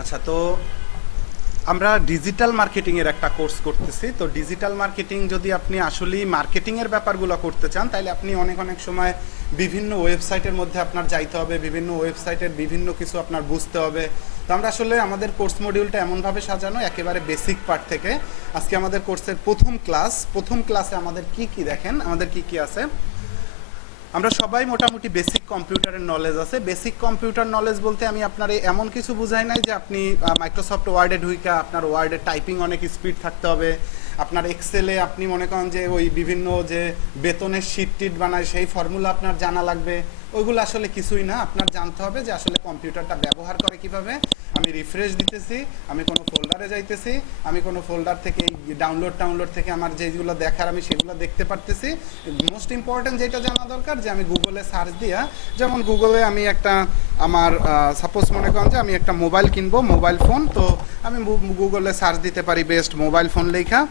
আচ্ছা, তো আমরা ডিজিটাল মার্কেটিং এর একটা কোর্স করতেছি। তো ডিজিটাল মার্কেটিং যদি আপনি আসলেই মার্কেটিং এর ব্যাপারগুলো করতে চান, তাহলে আপনি অনেক অনেক সময় বিভিন্ন ওয়েবসাইটের মধ্যে আপনার যাইতে হবে, বিভিন্ন ওয়েবসাইটের বিভিন্ন কিছু আপনার বুঝতে হবে। তো আমরা আসলে আমাদের কোর্স মডিউলটা এমনভাবে সাজানো, একেবারে বেসিক পার্ট থেকে। আজকে আমাদের কোর্সের প্রথম ক্লাসে আমাদের কি দেখেন, আমাদের কি আছে। আমরা সবাই মোটামুটি বেসিক কম্পিউটারের নলেজ আছে। বেসিক কম্পিউটার নলেজ বলতে আমি আপনার এমন কিছু বুঝাই নাই যে আপনি মাইক্রোসফট ওয়ার্ডে ঢুইকা আপনার ওয়ার্ডে টাইপিং অনেক স্পিড থাকতে হবে, আপনার এক্সেলে আপনি মনে করেন যে ওই বিভিন্ন যে বেতনের শিট টিট বানায় সেই ফর্মুলা আপনার জানা লাগবে। ওইগুলো আসলে কিছুই না। আপনার জানতে হবে যে আসলে কম্পিউটারটা ব্যবহার করে কিভাবে। আমি রিফ্রেশ দিতেছি, আমি কোনো ফোল্ডারে যাইতেছি, আমি কোনো ফোল্ডার থেকে ডাউনলোড থেকে আমার যেগুলো দেখার আমি সেগুলো দেখতে পারতেছি। মোস্ট ইম্পর্টেন্ট যেটা জানা দরকার যে আমি গুগলে সার্চ দিয়া, যেমন গুগলে আমি একটা আমার সাপোজ মনে করেন যে আমি একটা মোবাইল কিনবো, মোবাইল ফোন, তো আমি গুগলে সার্চ দিতে পারি বেস্ট মোবাইল ফোন লেখা।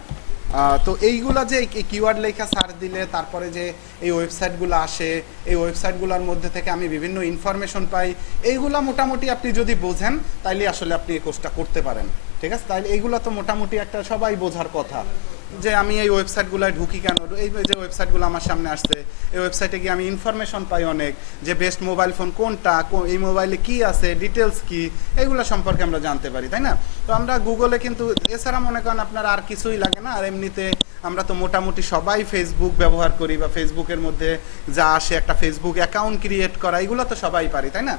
তো এইগুলা যে কিওয়ার্ড লেখা সার্চ দিলে তারপরে যে এই ওয়েবসাইটগুলো আসে, এই ওয়েবসাইটগুলোর মধ্যে থেকে আমি বিভিন্ন ইনফরমেশন পাই, এইগুলা মোটামুটি আপনি যদি বোঝেন তাইলে আসলে আপনি এই কোর্সটা করতে পারেন। ঠিক আছে, তাহলে এইগুলো তো মোটামুটি একটা সবাই বোঝার কথা যে আমি এই ওয়েবসাইটগুলোয় ঢুকি কেন, এই যে ওয়েবসাইটগুলো আমার সামনে আসছে, এই ওয়েবসাইটে গিয়ে আমি ইনফরমেশন পাই অনেক, যে বেস্ট মোবাইল ফোন কোনটা, এই মোবাইলে কি আছে, ডিটেলস কি, এইগুলো সম্পর্কে আমরা জানতে পারি, তাই না? তো আমরা গুগলে কিন্তু এছাড়া মনে করেন আপনার আর কিছুই লাগে না। আর এমনিতে আমরা তো মোটামুটি সবাই ফেসবুক ব্যবহার করি, বা ফেসবুকের মধ্যে যা আসে একটা ফেসবুক অ্যাকাউন্ট ক্রিয়েট করা, এগুলো তো সবাই পারি, তাই না?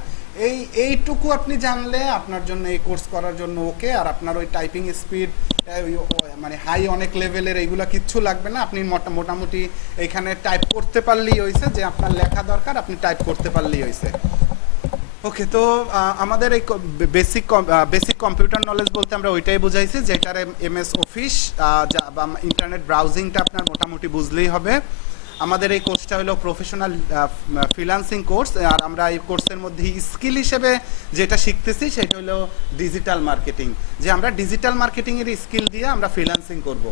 এইটুকু আপনি জানলে আপনার জন্য এই কোর্স করার জন্য ওকে। আর আপনার ওই টাইপিং স্পিড মানে হাই অনেক লেভেলের এইগুলো কিচ্ছু লাগবে না। আপনি মোটামুটি এইখানে টাইপ করতে পারলেই হয়েছে, যে আপনার লেখা দরকার আপনি টাইপ করতে পারলেই হয়েছে। ওকে, তো আমাদের এই বেসিক কম্পিউটার নলেজ বলতে আমরা ওইটাই বুঝাইছি যেটার এমএস অফিস বা ইন্টারনেট ব্রাউজিংটা আপনার মোটামুটি বুঝলেই হবে। আমাদের এই কোর্সটা হলো প্রফেশনাল ফ্রিল্যান্সিং কোর্স। আর আমরা এই কোর্সের মধ্যে স্কিল হিসেবে যেটা শিখতেছি সেটা হলো ডিজিটাল মার্কেটিং, যে আমরা ডিজিটাল মার্কেটিংয়ের স্কিল দিয়ে আমরা ফ্রিল্যান্সিং করব।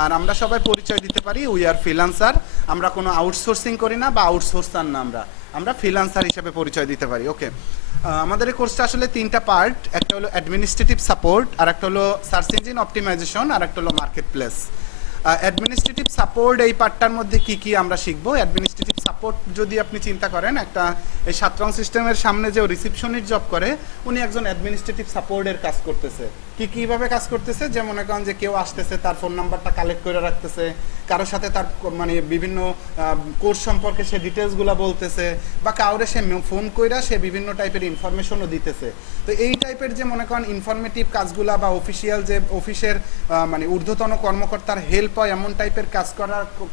আর আমরা সবাই পরিচয় দিতে পারি উই আর ফ্রিল্যান্সার। আমরা কোনো আউটসোর্সিং করি না বা আউটসোর্সার না, আমরা ফ্রিল্যান্সার হিসেবে পরিচয় দিতে পারি। ওকে, আমাদের এই কোর্সটা আসলে তিনটা পার্ট। একটা হলো অ্যাডমিনিস্ট্রেটিভ সাপোর্ট, আর একটা হলো সার্চ ইঞ্জিন অপটিমাইজেশন, আর একটা হলো মার্কেট প্লেস। অ্যাডমিনিস্ট্রেটিভ সাপোর্ট এই পার্টটার মধ্যে কি আমরা শিখবো। অ্যাডমিনিস্ট্রেটিভ সাপোর্ট যদি আপনি চিন্তা করেন, একটা এই সাতরং সিস্টেমের সামনে যে রিসিপশনিস্ট জব করে, উনি একজন অ্যাডমিনিস্ট্রেটিভ সাপোর্টের কাজ করতেছে। কিভাবে কাজ করতেছে, যে মনে করেন যে কেউ আসতেছে, তার ফোন নাম্বারটা কালেক্ট করে রাখতেছে, কারোর সাথে তার মানে বিভিন্ন কোর্স সম্পর্কে সে ডিটেলসগুলো বলতেছে, বা কাউরে সে ফোন কইরা সে বিভিন্ন টাইপের ইনফরমেশনও দিতেছে। তো এই টাইপের যে মনে করেন ইনফরমেটিভ কাজগুলা বা অফিসিয়াল যে অফিসের মানে ঊর্ধ্বতন কর্মকর্তার হেল্প হয় এমন টাইপের কাজ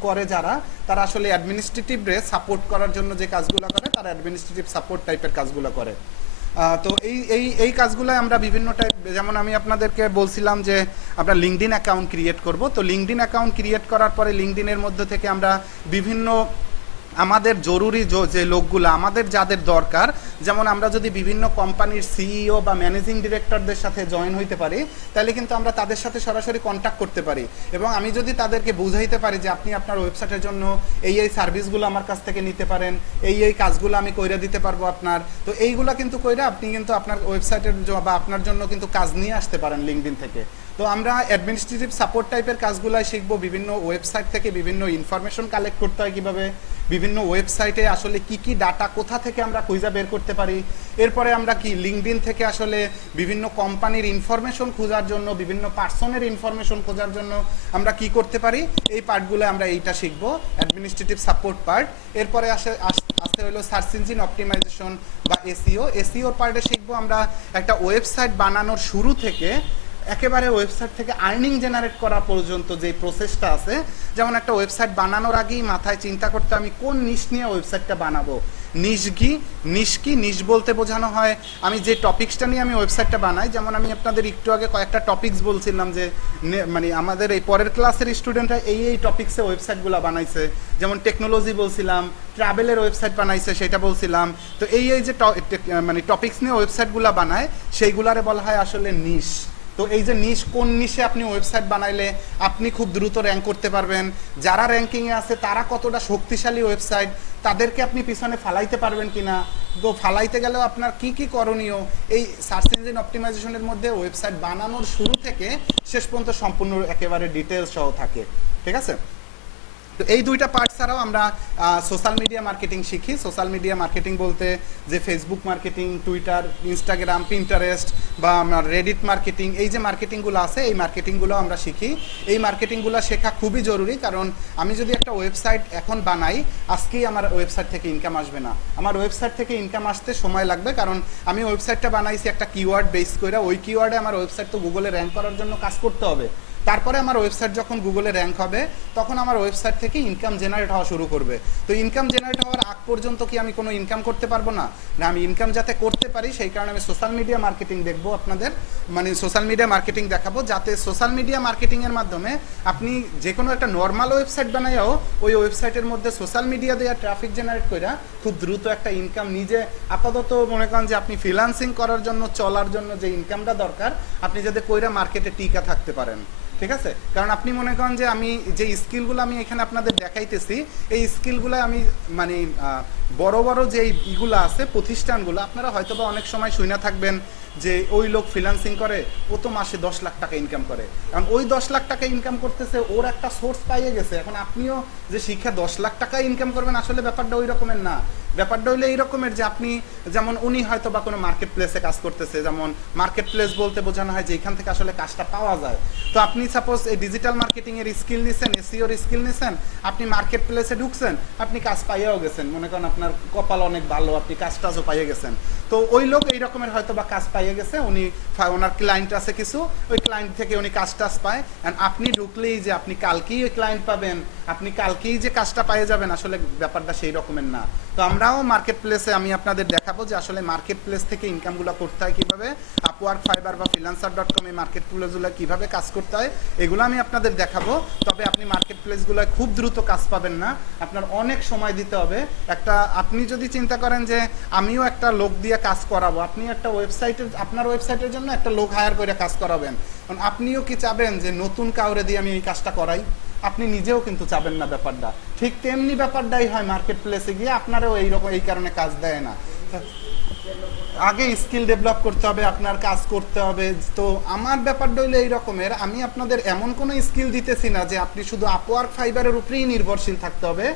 করে যারা, তারা আসলে অ্যাডমিনিস্ট্রেটিভরে সাপোর্ট করার জন্য যে কাজগুলো করে, তারা অ্যাডমিনিস্ট্রেটিভ সাপোর্ট টাইপের কাজগুলো করে। তো এই কাজগুলো আমরা বিভিন্ন টাইপ, যেমন আমি আপনাদেরকে বলছিলাম যে আমরা লিঙ্কডইন অ্যাকাউন্ট ক্রিয়েট করব। তো লিঙ্কডইন অ্যাকাউন্ট ক্রিয়েট করার পরে লিঙ্কডইনের মধ্যে থেকে আমরা বিভিন্ন আমাদের জরুরি যে লোকগুলো আমাদের যাদের দরকার, যেমন আমরা যদি বিভিন্ন কোম্পানির সিইও বা ম্যানেজিং ডিরেক্টরদের সাথে জয়েন হইতে পারি, তাহলে কিন্তু আমরা তাদের সাথে সরাসরি কন্ট্যাক্ট করতে পারি। এবং আমি যদি তাদেরকে বুঝাইতে পারি যে আপনি আপনার ওয়েবসাইটের জন্য এই সার্ভিসগুলো আমার কাছ থেকে নিতে পারেন, এই কাজগুলো আমি কইরা দিতে পারবো আপনার, তো এইগুলো কিন্তু কইরা আপনি কিন্তু আপনার ওয়েবসাইটের বা আপনার জন্য কিন্তু কাজ নিয়ে আসতে পারেন লিঙ্কডইন থেকে। তো আমরা অ্যাডমিনিস্ট্রেটিভ সাপোর্ট টাইপের কাজগুলাই শিখবো। বিভিন্ন ওয়েবসাইট থেকে বিভিন্ন ইনফরমেশন কালেক্ট করতে হয় কীভাবে, বিভিন্ন ওয়েবসাইটে আসলে কি ডাটা কোথা থেকে আমরা খুঁজে বের করতে পারি। এরপরে আমরা কি লিঙ্কডইন থেকে আসলে বিভিন্ন কোম্পানির ইনফরমেশন খোঁজার জন্য, বিভিন্ন পার্সনের ইনফরমেশন খোঁজার জন্য আমরা কি করতে পারি, এই পার্টগুলো আমরা এইটা শিখবো, অ্যাডমিনিস্ট্রেটিভ সাপোর্ট পার্ট। এরপরে আসতে হলো সার্চ ইঞ্জিন অপটিমাইজেশন বা এসইওর পার্টে শিখবো আমরা একটা ওয়েবসাইট বানানোর শুরু থেকে একেবারে ওয়েবসাইট থেকে আর্নিং জেনারেট করা পর্যন্ত যে প্রসেসটা আছে। যেমন একটা ওয়েবসাইট বানানোর আগেই মাথায় চিন্তা করতে আমি কোন নিশ নিয়ে ওয়েবসাইটটা বানাবো। নিশ বলতে বোঝানো হয় আমি যে টপিক্সটা নিয়ে আমি ওয়েবসাইটটা বানাই। যেমন আমি আপনাদের একটু আগে কয়েকটা টপিক্স বলছিলাম যে মানে আমাদের এই পরের ক্লাসের স্টুডেন্টরা এই টপিক্সে ওয়েবসাইটগুলো বানাইছে। যেমন টেকনোলজি বলছিলাম, ট্রাভেলের ওয়েবসাইট বানাইছে সেটা বলছিলাম। তো এই যে মানে টপিক্স নিয়ে ওয়েবসাইটগুলো বানায় সেইগুলারে বলা হয় আসলে নিশ। তো এই যে নিশ, কোন নিশে আপনি ওয়েবসাইট বানাইলে আপনি খুব দ্রুত র্যাঙ্ক করতে পারবেন, যারা র্যাঙ্কিংয়ে আছে তারা কতটা শক্তিশালী ওয়েবসাইট, তাদেরকে আপনি পিছনে ফালাইতে পারবেন কিনা, তো ফালাইতে গেলেও আপনার কি কি করণীয়, এই সার্চ ইঞ্জিন অপটিমাইজেশনের মধ্যে ওয়েবসাইট বানানোর শুরু থেকে শেষ পর্যন্ত সম্পূর্ণ একেবারে ডিটেলস সহ থাকে। ঠিক আছে, তো এই দুইটা পার্ট ছাড়াও আমরা সোশ্যাল মিডিয়া মার্কেটিং শিখি। সোশ্যাল মিডিয়া মার্কেটিং বলতে যে Facebook marketing, Twitter, Instagram, Pinterest বা আমরা রেডিট মার্কেটিং, এই যে মার্কেটিংগুলো আছে এই মার্কেটিংগুলো আমরা শিখি। এই মার্কেটিংগুলো শেখা খুবই জরুরি, কারণ আমি যদি একটা ওয়েবসাইট এখন বানাই, আজকেই আমার ওয়েবসাইট থেকে ইনকাম আসবে না, আমার ওয়েবসাইট থেকে ইনকাম আসতে সময় লাগবে, কারণ আমি ওয়েবসাইটটা বানাইছি একটা কিওয়ার্ড বেস করে, ওই কিওয়ার্ডে আমার ওয়েবসাইট তো গুগলে র্যাঙ্ক করার জন্য কাজ করতে হবে। তারপরে আমার ওয়েবসাইট যখন গুগলে র্যাঙ্ক হবে তখন আমার ওয়েবসাইট থেকে ইনকাম জেনারেট হওয়া শুরু করবে। তো ইনকাম জেনারেট হওয়ার আগ পর্যন্ত কি আমি কোনো ইনকাম করতে পারবো না? না, আমি ইনকাম যাতে করতে পারি সেই কারণে আমি সোশ্যাল মিডিয়া মার্কেটিং দেখবো, আপনাদের মানে সোশ্যাল মিডিয়া মার্কেটিং দেখাবো, যাতে সোশ্যাল মিডিয়া মার্কেটিংয়ের মাধ্যমে আপনি যে কোনো একটা নর্মাল ওয়েবসাইট বানাইও ওই ওয়েবসাইটের মধ্যে সোশ্যাল মিডিয়া দেওয়া ট্রাফিক জেনারেট করে খুব দ্রুত একটা ইনকাম নিজে আপাতত মনে করেন যে আপনি ফ্রিল্যান্সিং করার জন্য, চলার জন্য যে ইনকামটা দরকার আপনি যাতে কইরা মার্কেটে টিকা থাকতে পারেন। ঠিক আছে, কারণ আপনি মনে করেন যে আমি যে স্কিলগুলো আমি এখানে আপনাদের দেখাইতেছি এই স্কিলগুলো আমি মানে বড় বড় যে ইগুলো আছে প্রতিষ্ঠানগুলো আপনারা হয়তো বা অনেক সময় শুনে থাকবেন যে ওই লোক ফ্রিল্যান্সিং করে, ও তো মাসে 10 লাখ টাকা ইনকাম করে, কারণ ওই 10 লাখ টাকা ইনকাম করতেছে, ওর একটা সোর্স পাইয়ে গেছে। এখন আপনিও যে শিক্ষা 10 লাখ টাকা ইনকাম করবেন, আসলে ব্যাপারটা ওই রকমের না। ব্যাপারটা হইলে এই রকমের যে আপনি যেমন উনি হয়তো বা কোনো মার্কেট প্লেসে কাজ করতেছে, যেমন মার্কেট প্লেস বলতে বোঝানো হয় যে এখান থেকে আসলে কাজটা পাওয়া যায়। তো আপনি সাপোজ এই ডিজিটাল মার্কেটিং এর স্কিল নিছেন, এসইওর স্কিল নিছেন, আপনি মার্কেট প্লেসে ঢুকছেন, আপনি কাজ পাইয়াও গেছেন, মনে করেন আপনার কপাল অনেক ভালো, আপনি কাজটাজও পাইয়ে গেছেন। তো ওই লোক এই রকমের হয়তো বা কাজ পাইয়ে গেছে, উনি ওনার ক্লায়েন্ট আছে কিছু, ওই ক্লায়েন্ট থেকে উনি কাজ টাজ পায়, অ্যান্ড আপনি ঢুকলেই যে আপনি কালকেই ওই ক্লায়েন্ট পাবেন, আপনি কালকেই যে কাজটা পাইয়ে যাবেন, আসলে ব্যাপারটা সেই রকমের না। তো আমরাও মার্কেট প্লেসে আমি আপনাদের দেখাবো যে আসলে মার্কেট প্লেস থেকে ইনকামগুলো করতে হয় কীভাবে, আপওয়ার্ক, ফাইবার বা freelancer.com এই মার্কেট প্লেসগুলো কীভাবে কাজ করতে হয় এগুলো আমি আপনাদের দেখাবো। তবে আপনি মার্কেট প্লেসগুলোয় খুব দ্রুত কাজ পাবেন না, আপনার অনেক সময় দিতে হবে। একটা আপনি যদি চিন্তা করেন যে আমিও একটা লোক দিয়ে কাজ করাবো, আপনি একটা ওয়েবসাইটের, আপনার ওয়েবসাইটের জন্য একটা লোক হায়ার করে কাজ করাবেন, কারণ আপনিও কি চাবেন যে নতুন কাউরে দিয়ে আমি এই কাজটা করাই? আপনি নিজেও কিন্তু চাবেন না ব্যাপারটা। ঠিক তেমনি ব্যাপারটাই হয় মার্কেট প্লেসে গিয়ে, আপনারও এইরকম এই কারণে কাজ দেয় না। আগে স্কিল ডেভেলপ করতে হবে, আপনার কাজ করতে হবে। তো আমার ব্যাপারটা হইলো এই রকমের, আমি আপনাদের এমন কোনো স্কিল দিতেছি না যে আপনি শুধু আপওয়ার্ক, ফাইবারের উপরেই নির্ভরশীল থাকতে হবে।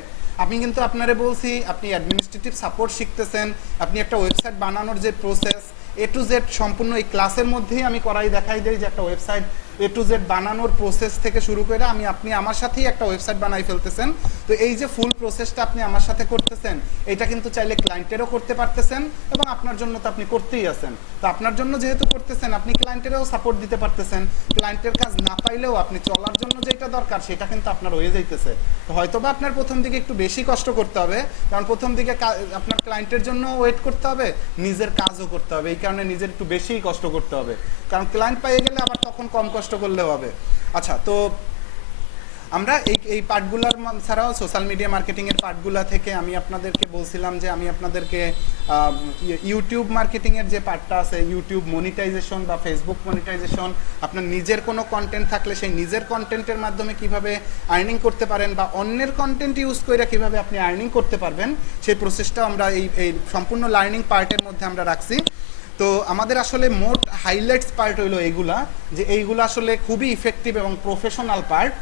আমি কিন্তু আপনারে বলছি আপনি অ্যাডমিনিস্ট্রেটিভ সাপোর্ট শিখতেছেন, আপনি একটা ওয়েবসাইট বানানোর যে প্রসেস A to Z সম্পূর্ণ এই ক্লাসের মধ্যেই আমি করাই দেখাই দিই যে একটা ওয়েবসাইট A to Z বানানোর প্রসেস থেকে শুরু করে আপনি আমার সাথেই একটা ওয়েবসাইট বানাই ফেলতেছেন। তো এই যে ফুল প্রসেসটা আপনি আমার সাথে করতেছেন, এটা কিন্তু চাইলে ক্লায়েন্টেরও করতে পারতেছেন এবং আপনার জন্য তো আপনি করতেই আছেন। তো আপনার জন্য যেহেতু করতেছেন, আপনি ক্লায়েন্টেরও সাপোর্ট দিতে পারতেছেন, ক্লায়েন্টের কাজ না পাইলেও আপনি চলার জন্য যেটা দরকার সেটা কিন্তু আপনার হয়ে যাইতেছে। তো হয়তো বা আপনার প্রথম দিকে একটু বেশি কষ্ট করতে হবে, কারণ প্রথম দিকে আপনার ক্লায়েন্টের জন্য ওয়েট করতে হবে, নিজের কাজও করতে হবে, এই কারণে নিজের একটু বেশিই কষ্ট করতে হবে, কারণ ক্লায়েন্ট পাইয়ে গেলে আবার তখন কম কষ্ট করলে হবে। আচ্ছা, তো আমরা এই পার্টগুলার ছাড়াও সোশ্যাল মিডিয়া মার্কেটিংয়ের পার্টগুলা থেকে আমি আপনাদেরকে বলছিলাম যে আমি আপনাদেরকে ইউটিউব মার্কেটিংয়ের যে পার্টটা আছে, ইউটিউব মনিটাইজেশন বা ফেসবুক মনিটাইজেশন, আপনার নিজের কোনো কন্টেন্ট থাকলে সেই নিজের কন্টেন্টের মাধ্যমে কিভাবে আর্নিং করতে পারেন বা অন্যের কন্টেন্ট ইউজ করে কিভাবে আপনি আর্নিং করতে পারবেন, সেই প্রসেসটা আমরা এই সম্পূর্ণ লার্নিং পার্টের মধ্যে আমরা রাখছি। তো আমাদের আসলে মোট হাইলাইটস পার্ট হইলো এইগুলা, যে এইগুলো আসলে খুবই ইফেক্টিভ এবং প্রফেশনাল পার্ট।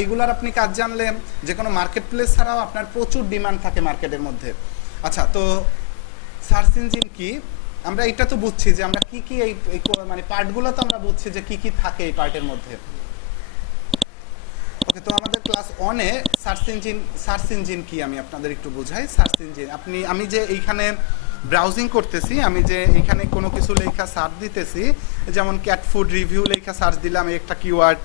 এইগুলার আপনি কাজ জানলে যে কোনো মার্কেট প্লেস ছাড়াও আপনার প্রচুর ডিমান্ড থাকে মার্কেটের মধ্যে। আচ্ছা, তো সার্চ ইঞ্জিন কি, আমরা এটা তো বুঝছি যে আমরা কি কি এই মানে পার্টগুলো তো আমরা বুঝছি যে কি কি থাকে এই পার্টের মধ্যে। ওকে, তো আমাদের ক্লাস 1-এ সার্চ ইঞ্জিন কি আমি আপনাদের একটু বোঝাই। সার্চ ইঞ্জিন আমি যে এইখানে ব্রাউজিং করতেছি, আমি যে এখানে কোনো কিছু লেখা সার্চ দিতেছি, যেমন ক্যাট ফুড রিভিউ লেখা সার্চ দিলাম, এই একটা কিওয়ার্ড,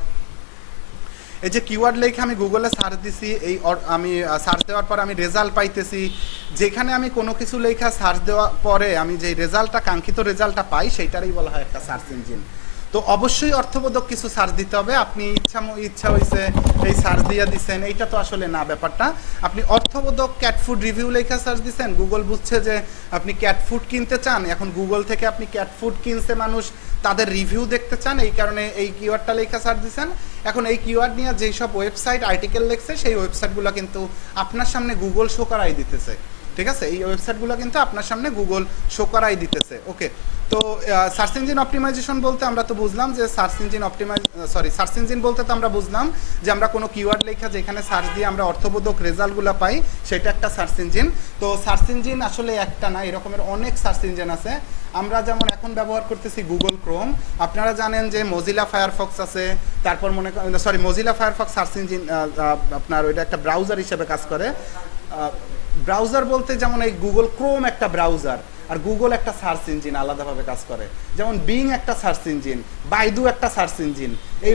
এই যে কিওয়ার্ড লেখা আমি গুগলে সার্চ দিছি, এই আমি সার্চ দেওয়ার পর আমি রেজাল্ট পাইতেছি। যেখানে আমি কোনো কিছু লেখা সার্চ দেওয়ার পরে আমি যে রেজাল্টটা, কাঙ্ক্ষিত রেজাল্টটা পাই, সেইটারই বলা হয় একটা সার্চ ইঞ্জিন। তো তো অবশ্যই অর্থবোধক কিছু সার্চ দিতে হবে। আপনি ইচ্ছা হয়েছে এই সার্চ দিয়ে দিচ্ছেন, এইটা তো আসলে না ব্যাপারটা। আপনি অর্থবোধক ক্যাট ফুড রিভিউ লেখা সার্চ দিচ্ছেন, গুগল বুঝছে যে আপনি ক্যাট ফুড কিনতে চান, এখন গুগল থেকে আপনি ক্যাট ফুড কিনছে মানুষ, তাদের রিভিউ দেখতে চান, এই কারণে এই কিওয়ার্ডটা লেখা সার্চ দিচ্ছেন। এখন এই কিওয়ার্ড নিয়ে যেই সব ওয়েবসাইট আর্টিকেল লিখছে সেই ওয়েবসাইটগুলো কিন্তু আপনার সামনে গুগল শো করাই দিতেছে, ঠিক আছে? এই ওয়েবসাইটগুলো কিন্তু আপনার সামনে গুগল শো করাই দিতেছে। ওকে, তো সার্চ ইঞ্জিন অপটিমাইজেশন বলতে আমরা তো বুঝলাম যে সার্চ ইঞ্জিন বলতে তো আমরা বুঝলাম যে আমরা কোনো কিওয়ার্ড লেখা যেখানে সার্চ দিয়ে আমরা অর্থবোধক রেজাল্টগুলো পাই, সেটা একটা সার্চ ইঞ্জিন। তো সার্চ ইঞ্জিন আসলে একটা না, এরকমের অনেক সার্চ ইঞ্জিন আছে। আমরা যেমন এখন ব্যবহার করতেছি গুগল ক্রোম, আপনারা জানেন যে মজিলা ফায়ারফক্স আছে, তারপর মজিলা ফায়ারফক্স সার্চ ইঞ্জিন আপনার ওইটা একটা ব্রাউজার হিসেবে কাজ করে। ব্রাউজার বলতে যেমন এই গুগল ক্রোম একটা ব্রাউজার, আর গুগল একটা সার্চ ইঞ্জিন আলাদাভাবে কাজ করে। যেমন বিং একটা সার্চ ইঞ্জিন, বাইদু একটা সার্চ ইঞ্জিন, এই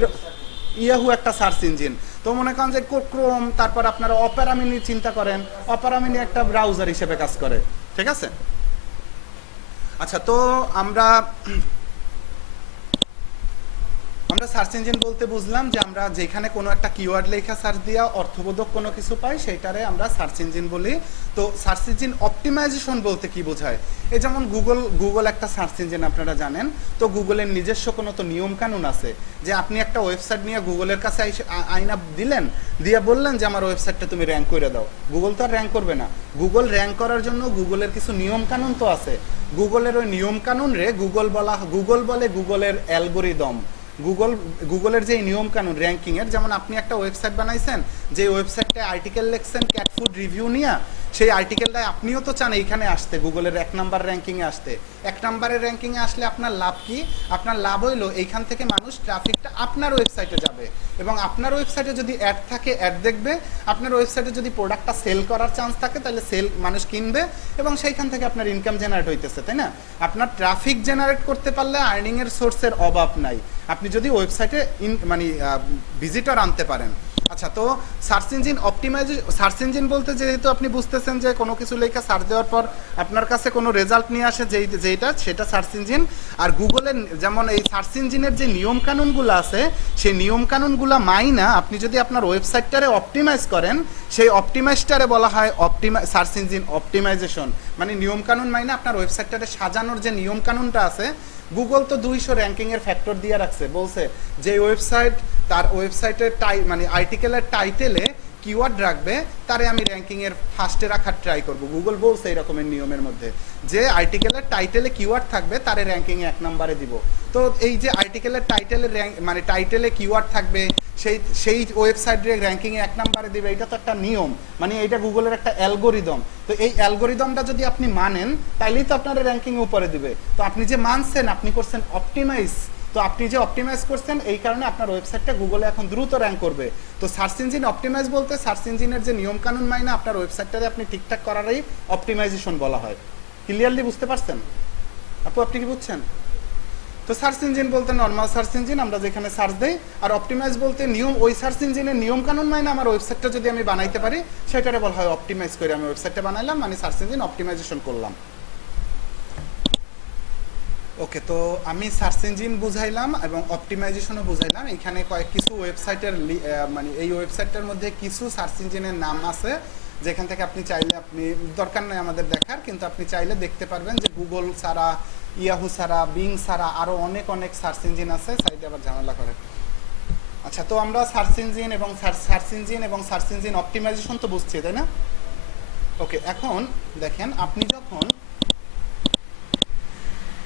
ইয়াহু একটা সার্চ ইঞ্জিন। তো মনে করেন যে ক্রোম, তারপর আপনারা অপেরা মিনি চিন্তা করেন, অপেরা মিনি একটা ব্রাউজার হিসেবে কাজ করে, ঠিক আছে? আচ্ছা, তো আমরা সার্চ ইঞ্জিন বলতে বুঝলাম যে আমরা যেখানে কোনো একটা কিওয়ার্ড লেখা সার্চ দিয়া অর্থবোধক কোনো কিছু পাই সেইটারে আমরা সার্চ ইঞ্জিন বলি। তো সার্চ ইঞ্জিন অপটিমাইজেশন বলতে কি বোঝায়? এই যেমন গুগল একটা সার্চ ইঞ্জিন, আপনারা জানেন। তো গুগলের নিজস্ব কোনো তো নিয়ম কানুন আছে, যে আপনি একটা ওয়েবসাইট নিয়ে গুগলের কাছে আইনা দিলেন, দিয়ে বললেন যে আমার ওয়েবসাইটটা তুমি র্যাঙ্ক করে দাও। গুগল তো আর র্যাঙ্ক করবে না। গুগল র্যাঙ্ক করার জন্য গুগলের কিছু নিয়ম কানুন তো আছে। গুগলের ওই নিয়ম কানুন রে গুগল বলে গুগলের অ্যালগোরিদম। গুগলের যে নিয়ম কানুন র্যাঙ্কিংয়ের, যেমন আপনি একটা ওয়েবসাইট বানাইছেন, যে ওয়েবসাইটটায় আর্টিকেল লিখছেন ক্যাট ফুড রিভিউ নিয়ে, সেই আর্টিকেলটায় আপনিও তো চান এইখানে আসতে, গুগলের 1 নাম্বার র্যাঙ্কিংয়ে আসতে। 1 নাম্বারের র্যাঙ্কিংয়ে আসলে আপনার লাভ কি? আপনার লাভ হইলো এইখান থেকে মানুষ ট্রাফিকটা আপনার ওয়েবসাইটে যাবে, এবং আপনার ওয়েবসাইটে যদি অ্যাড থাকে অ্যাড দেখবে, আপনার ওয়েবসাইটে যদি প্রোডাক্টটা সেল করার চান্স থাকে তাহলে মানুষ কিনবে, এবং সেইখান থেকে আপনার ইনকাম জেনারেট হইতেছে, তাই না? আপনার ট্রাফিক জেনারেট করতে পারলে আর্নিংয়ের সোর্সের অভাব নাই, আপনি যদি ওয়েবসাইটে ভিজিটর আনতে পারেন। আচ্ছা, তো সার্চ ইঞ্জিন বলতে যেহেতু আপনি বুঝতেছেন যে কোনো কিছু লেখা সার্চ দেওয়ার পর আপনার কাছে কোনো রেজাল্ট নিয়ে আসে সেটা সার্চ ইঞ্জিন। আর গুগলের যেমন এই সার্চ ইঞ্জিনের যে নিয়ম কানুনগুলো আছে, সেই নিয়ম কানুনগুলো মাইনা আপনি যদি আপনার ওয়েবসাইটটারে অপটিমাইজ করেন, সেই অপটিমাইজটারে বলা হয় সার্চ ইঞ্জিন অপটিমাইজেশন। মানে নিয়ম কানুন মাইনা আপনার ওয়েবসাইটটারে সাজানোর যে নিয়ম কানুনটা আছে। গুগল তো 200 র্যাঙ্কিংয়ের ফ্যাক্টর দিয়ে রাখছে, বলছে যে ওয়েবসাইট তার ওয়েবসাইটের আর্টিকেলের টাইটেলে কিওয়ার্ড রাখবে, তারে আমি র্যাঙ্কিংয়ের ফার্স্টে রাখার ট্রাই করব। গুগল বলছে এই রকমের নিয়মের মধ্যে যে আর্টিকেলের টাইটেলে কিওয়ার্ড থাকবে তারে র্যাঙ্কিংয়ে 1 নম্বরে দিব। তো এই যে আর্টিকেলের টাইটেলে কিওয়ার্ড থাকবে, সেই ওয়েবসাইটের র্যাঙ্কিংয়ে 1 নম্বরে দিবে, এটা তো একটা নিয়ম, মানে এটা গুগলের একটা অ্যালগোরিদম। তো এই অ্যালগোরিদমটা যদি আপনি মানেন তাইলেই তো আপনার র্যাঙ্কিংয়ে উপরে দিবে। তো আপনি যে মানছেন, আপনি করছেন অপটিমাইজ। তো আপনি যে অপটিমাইজ করছেন এই কারণে আপনার ওয়েবসাইটটা গুগলে এখন দ্রুত র্যাঙ্ক করবে। তো সার্চ ইঞ্জিন অপটিমাইজ বলতে সার্চ ইঞ্জিনের যে নিয়ম কানুন মাইনা আপনার ওয়েবসাইটটারে আপনি ঠিকঠাক করারই অপটিমাইজেশন বলা হয়। ক্লিয়ারলি বুঝতে পারছেন আপু? আপনি কি বুঝছেন? তো সার্চ ইঞ্জিন বলতে নর্মাল সার্চ ইঞ্জিন, আমরা যেখানে সার্চ দেই। আর অপটিমাইজ বলতে ওই সার্চ ইঞ্জিনের নিয়ম কানুন মাইনা আমার ওয়েবসাইটটা যদি আমি বানাইতে পারি, সেটারে বলা হয় অপটিমাইজ করে আমি ওয়েবসাইটটা বানাইলাম, মানে সার্চ ইঞ্জিন অপটিমাইজেশন করলাম। ওকে, তো আমি সার্চ ইঞ্জিন বুঝাইলাম এবং অপটিমাইজেশনও বুঝাইলাম। এখানে কিছু ওয়েবসাইটের এই ওয়েবসাইটটার মধ্যে কিছু সার্চ ইঞ্জিনের নাম আছে, যেখান থেকে আপনি চাইলে, আপনি দরকার নেই আমাদের দেখার, কিন্তু আপনি চাইলে দেখতে পারবেন যে গুগল ছাড়া, ইয়াহু ছাড়া, বিং ছাড়া আরও অনেক সার্চ ইঞ্জিন আছে। সাইডে আবার ঝামেলা করে। আচ্ছা, তো আমরা সার্চ ইঞ্জিন এবং সার্চ ইঞ্জিন অপটিমাইজেশন তো বুঝছি, তাই না? ওকে, এখন দেখেন, আপনি যখন,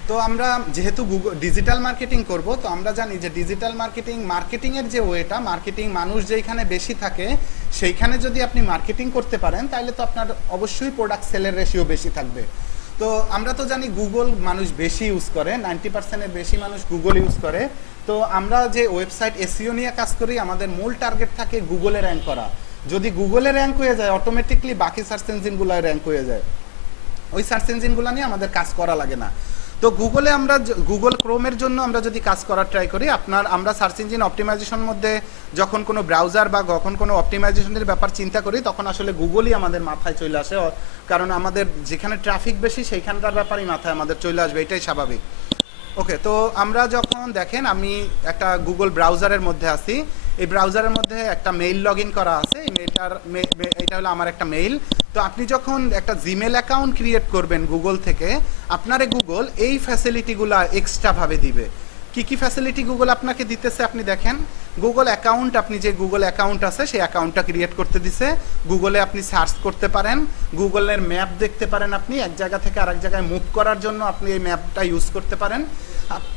তো আমরা যেহেতু ডিজিটাল মার্কেটিং করব, তো আমরা জানি যে ডিজিটাল মার্কেটিংয়ের যে ওয়েটা, মানুষ যেখানে বেশি থাকে সেইখানে যদি আপনি মার্কেটিং করতে পারেন, তাহলে তো আপনার অবশ্যই প্রোডাক্ট সেলের রেশিও বেশি থাকবে। তো আমরা তো জানি গুগল মানুষ বেশি ইউজ করে, 90%-এর বেশি মানুষ গুগল ইউজ করে। তো আমরা যে ওয়েবসাইট এসইও নিয়ে কাজ করি, আমাদের মূল টার্গেট থাকে গুগলে র্যাঙ্ক করা। যদি গুগলে র্যাঙ্ক হয়ে যায়, অটোমেটিকলি বাকি সার্চ ইঞ্জিনগুলো র্যাঙ্ক হয়ে যায়। ওই সার্চ ইঞ্জিনগুলো নিয়ে আমাদের কাজ করা লাগে না। তো গুগল ক্রোমের জন্য আমরা যদি কাজ করার ট্রাই করি, আমরা সার্চ ইঞ্জিন অপটিমাইজেশন মধ্যে যখন কোনো ব্রাউজার বা যখন কোনো অপটিমাইজেশনের ব্যাপার চিন্তা করি, তখন আসলে গুগলই আমাদের মাথায় চলে আসে, কারণ আমাদের যেখানে ট্রাফিক বেশি সেইখানকার ব্যাপারই মাথায় আমাদের চলে আসবে, এটাই স্বাভাবিক। ওকে, তো আমরা যখন দেখেন আমি একটা গুগল ব্রাউজারের মধ্যে আছি, এই ব্রাউজারের মধ্যে একটা মেইল লগ ইন করা আছে, এই মেইলটার এটা হলো আমার একটা মেইল। তো আপনি যখন একটা জিমেল অ্যাকাউন্ট ক্রিয়েট করবেন গুগল থেকে, আপনারে গুগল এই ফ্যাসিলিটিগুলো এক্সট্রাভাবে দিবে। কি কি ফ্যাসিলিটি গুগল আপনাকে দিতেছে আপনি দেখেন। গুগল অ্যাকাউন্ট, আপনি যে গুগল অ্যাকাউন্ট আছে সেই অ্যাকাউন্টটা ক্রিয়েট করতে দিছে। গুগলে আপনি সার্চ করতে পারেন, গুগলের ম্যাপ দেখতে পারেন, আপনি এক জায়গা থেকে আরেক জায়গায় মুভ করার জন্য আপনি এই ম্যাপটা ইউজ করতে পারেন।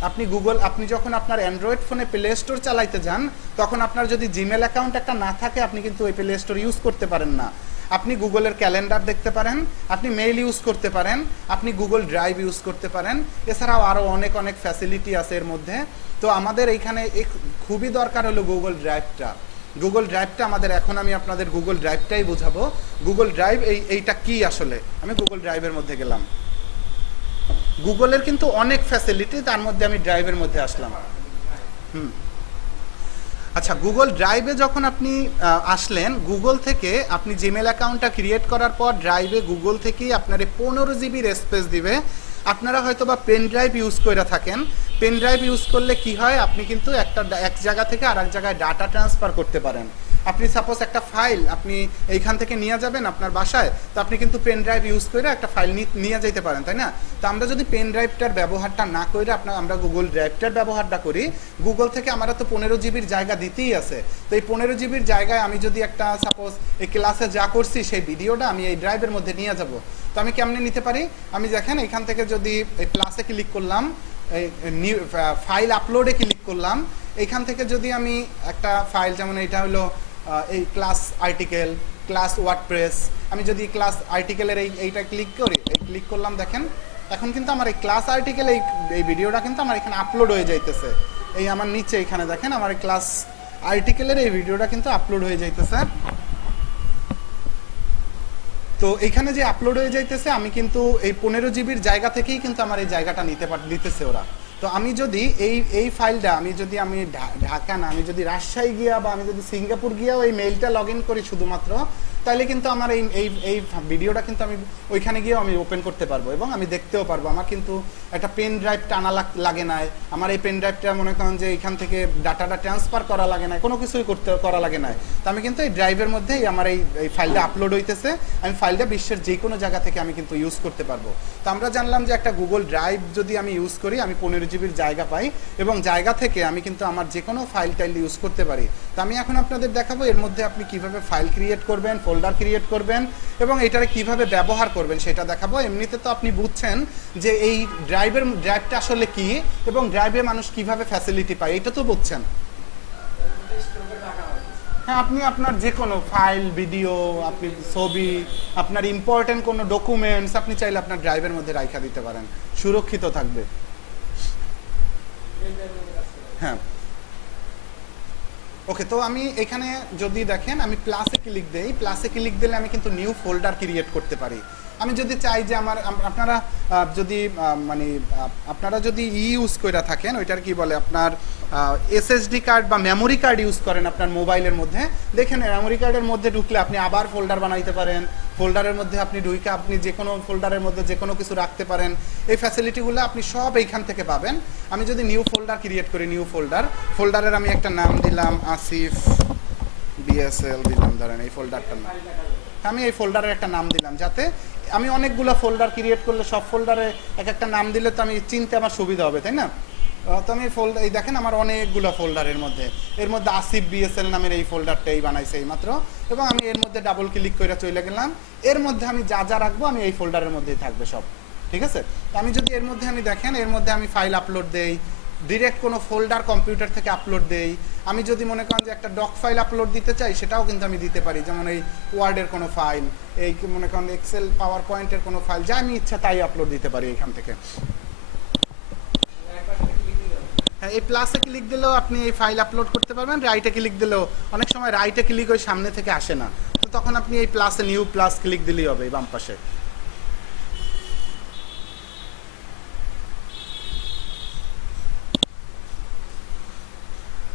আপনি গুগল, আপনি যখন আপনার অ্যান্ড্রয়েড ফোনে প্লে স্টোর চালাইতে যান, তখন আপনার যদি জিমেল অ্যাকাউন্ট একটা না থাকে, আপনি কিন্তু ওই প্লে স্টোর ইউজ করতে পারেন না। আপনি গুগলের ক্যালেন্ডার দেখতে পারেন, আপনি মেইল ইউজ করতে পারেন, আপনি গুগল ড্রাইভ ইউজ করতে পারেন, এছাড়াও আরও অনেক অনেক ফ্যাসিলিটি আছে এর মধ্যে। তো আমাদের এইখানে খুবই দরকার হলো গুগল ড্রাইভটা। গুগল ড্রাইভটা আমাদের, এখন আমি আপনাদের গুগল ড্রাইভটাই বোঝাবো। গুগল ড্রাইভ এইটা কি আসলে। আমি গুগল ড্রাইভের মধ্যে গেলাম, গুগলের কিন্তু অনেক ফ্যাসিলিটি, তার মধ্যে আমি ড্রাইভের মধ্যে আসলাম। আচ্ছা, গুগল ড্রাইভে যখন আপনি আসলেন, গুগল থেকে আপনি জিমেল অ্যাকাউন্টটা ক্রিয়েট করার পর ড্রাইভে গুগল থেকেই আপনার 15 জিবির স্পেস দিবে। আপনারা হয়তো বা পেন ড্রাইভ ইউজ করে থাকেন। পেন ড্রাইভ ইউজ করলে কি হয়, আপনি কিন্তু এক জায়গা থেকে আরেক জায়গায় ডাটা ট্রান্সফার করতে পারেন। আপনি সাপোজ একটা ফাইল আপনি এইখান থেকে নিয়ে যাবেন আপনার বাসায়, তো আপনি কিন্তু পেন ড্রাইভ ইউজ করে একটা ফাইল নিয়ে যেতে পারেন, তাই না? তো আমরা যদি পেন ড্রাইভটার ব্যবহারটা না করে আমরা গুগল ড্রাইভটার ব্যবহারটা করি, গুগল থেকে আমরা তো 15 জিবির জায়গা দিতেই আছে। তো এই 15 জিবির জায়গায় আমি যদি একটা সাপোজ এই ক্লাসে যা করছি সেই ভিডিওটা আমি এই ড্রাইভের মধ্যে নিয়ে যাব, তো আমি কেমনে নিতে পারি? আমি দেখেন এখান থেকে যদি এই প্লাসে ক্লিক করলাম, নিউ ফাইল আপলোডে ক্লিক করলাম, এইখান থেকে যদি আমি একটা ফাইল, যেমন এটা হলো এই ক্লাস আর্টিকেল, ক্লাস ওয়ার্ডপ্রেস, আমি যদি ক্লাস আর্টিকেলের এইটা ক্লিক করি, এই ক্লিক করলাম, দেখেন এখন কিন্তু আমার এই ক্লাস আর্টিকেল এই ভিডিওটা কিন্তু আমার এখানে আপলোড হয়ে যাইতেছে। এই আমার নিচে এখানে দেখেন আমার এই ক্লাস আর্টিকেলের এই ভিডিওটা কিন্তু আপলোড হয়ে যাইতেছে। তো এখানে যে আপলোড হয়ে যাইতেছে, আমি কিন্তু এই 15 জিবির জায়গা থেকেই কিন্তু আমার এই জায়গাটা দিতেছে ওরা। তো আমি যদি এই ফাইলটা আমি ঢাকা না, আমি যদি রাজশাহী গিয়া বা আমি যদি সিঙ্গাপুর গিয়াও এই মেইলটা লগ ইন করি শুধুমাত্র, তাহলে কিন্তু আমার এই ভিডিওটা কিন্তু আমি ওইখানে গিয়েও আমি ওপেন করতে পারবো এবং আমি দেখতেও পারবো। আমার কিন্তু একটা পেন ড্রাইভ টানা লাগে নাই, আমার এই পেন ড্রাইভটা মনে করেন যে এখান থেকে ডাটাটা ট্রান্সফার করা লাগে না, কোনো কিছুই করা লাগে না। তো আমি কিন্তু এই ড্রাইভের মধ্যেই আমার এই ফাইলটা আপলোড হইতেছে, আমি ফাইলটা বিশ্বের যে কোনো জায়গা থেকে আমি কিন্তু ইউজ করতে পারবো। তো আমরা জানলাম যে একটা গুগল ড্রাইভ যদি আমি ইউজ করি, আমি 15 জিবির জায়গা পাই এবং জায়গা থেকে আমি কিন্তু আমার যে কোনো ফাইল টাইল ইউজ করতে পারি। তো আমি এখন আপনাদের দেখাবো এর মধ্যে আপনি কিভাবে ফাইল ক্রিয়েট করবেন, ফোল্ডার ক্রিয়েট করবেন এবং এটারে কিভাবে ব্যবহার করবেন সেটা দেখাবো। এমনিতে তো আপনি বুঝছেন যে এই ড্রাইভটা আসলে কি এবং ড্রাইভে মানুষ কিভাবে ফ্যাসিলিটি পায়, এটা তো বুঝছেন। হ্যাঁ, আপনি আপনার যে কোনো ফাইল, ভিডিও, আপনি ছবি, আপনার ইম্পর্টেন্ট কোনো ডকুমেন্টস আপনি চাইলে আপনার ড্রাইভের মধ্যে রাখা দিতে পারেন, সুরক্ষিত থাকবে। হ্যাঁ, ওকে, তো আমি এখানে যদি দেখেন আমি প্লাসে ক্লিক দেই, প্লাসে ক্লিক দিলে আমি কিন্তু নিউ ফোল্ডার ক্রিয়েট করতে পারি। আমি যদি চাই যে আপনারা আপনারা যদি ইউজ করে থাকেন, ওইটার কি বলে আপনার এসএসডি কার্ড বা মেমোরি কার্ড ইউজ করেন আপনার মোবাইলের মধ্যে, দেখেন মেমোরি কার্ডের মধ্যে ঢুকলে আপনি আবার ফোল্ডার বানাইতে পারেন। ফোল্ডারের মধ্যে আপনি ঢুকে আপনি যে কোনো ফোল্ডারের মধ্যে যে কোনো কিছু রাখতে পারেন। এই ফ্যাসিলিটিগুলো আপনি সব এইখান থেকে পাবেন। আমি যদি নিউ ফোল্ডার ক্রিয়েট করি, নিউ ফোল্ডারের আমি একটা নাম দিলাম আসিফ বিএসএল দিলাম, ধরেন এই ফোল্ডারটার নাম, আমি এই ফোল্ডারের একটা নাম দিলাম, যাতে আমি অনেকগুলো ফোল্ডার ক্রিয়েট করলে সব ফোল্ডারে একটা নাম দিলে তো আমি চিনতে আমার সুবিধা হবে, তাই না? তো আমি এই দেখেন আমার অনেকগুলো ফোল্ডারের মধ্যে, এর মধ্যে আসিফ বিএসএল নামের এই ফোল্ডারটাই বানাইছে এই মাত্র, এবং আমি এর মধ্যে ডাবল ক্লিক করে চলে গেলাম। এর মধ্যে আমি যা যা রাখবো আমি এই ফোল্ডারের মধ্যেই থাকবে সব, ঠিক আছে? তো আমি যদি এর মধ্যে আমি দেখেন এর মধ্যে আমি ফাইল আপলোড দেই, ডিরেক্ট কোনো ফোল্ডার কম্পিউটার থেকে আপলোড দেই, আমি যদি মনে করেন যে একটা ডক ফাইল আপলোড দিতে চাই সেটাও কিন্তু আমি দিতে পারি, যেমন এই ওয়ার্ডের কোনো ফাইল, এই মনে করেন এক্সেল পাওয়ার পয়েন্টের কোনো ফাইল, যা আমি ইচ্ছা তাই আপলোড দিতে পারি এখান থেকে। হ্যাঁ, এই প্লাসে ক্লিক দিলেও আপনি এই ফাইল আপলোড করতে পারবেন, রাইটে ক্লিক দিলেও অনেক সময় রাইটে ক্লিক ওই সামনে থেকে আসে না, তো তখন আপনি এই প্লাসে নিউ প্লাস ক্লিক দিলেই হবে এই বাম পাশে।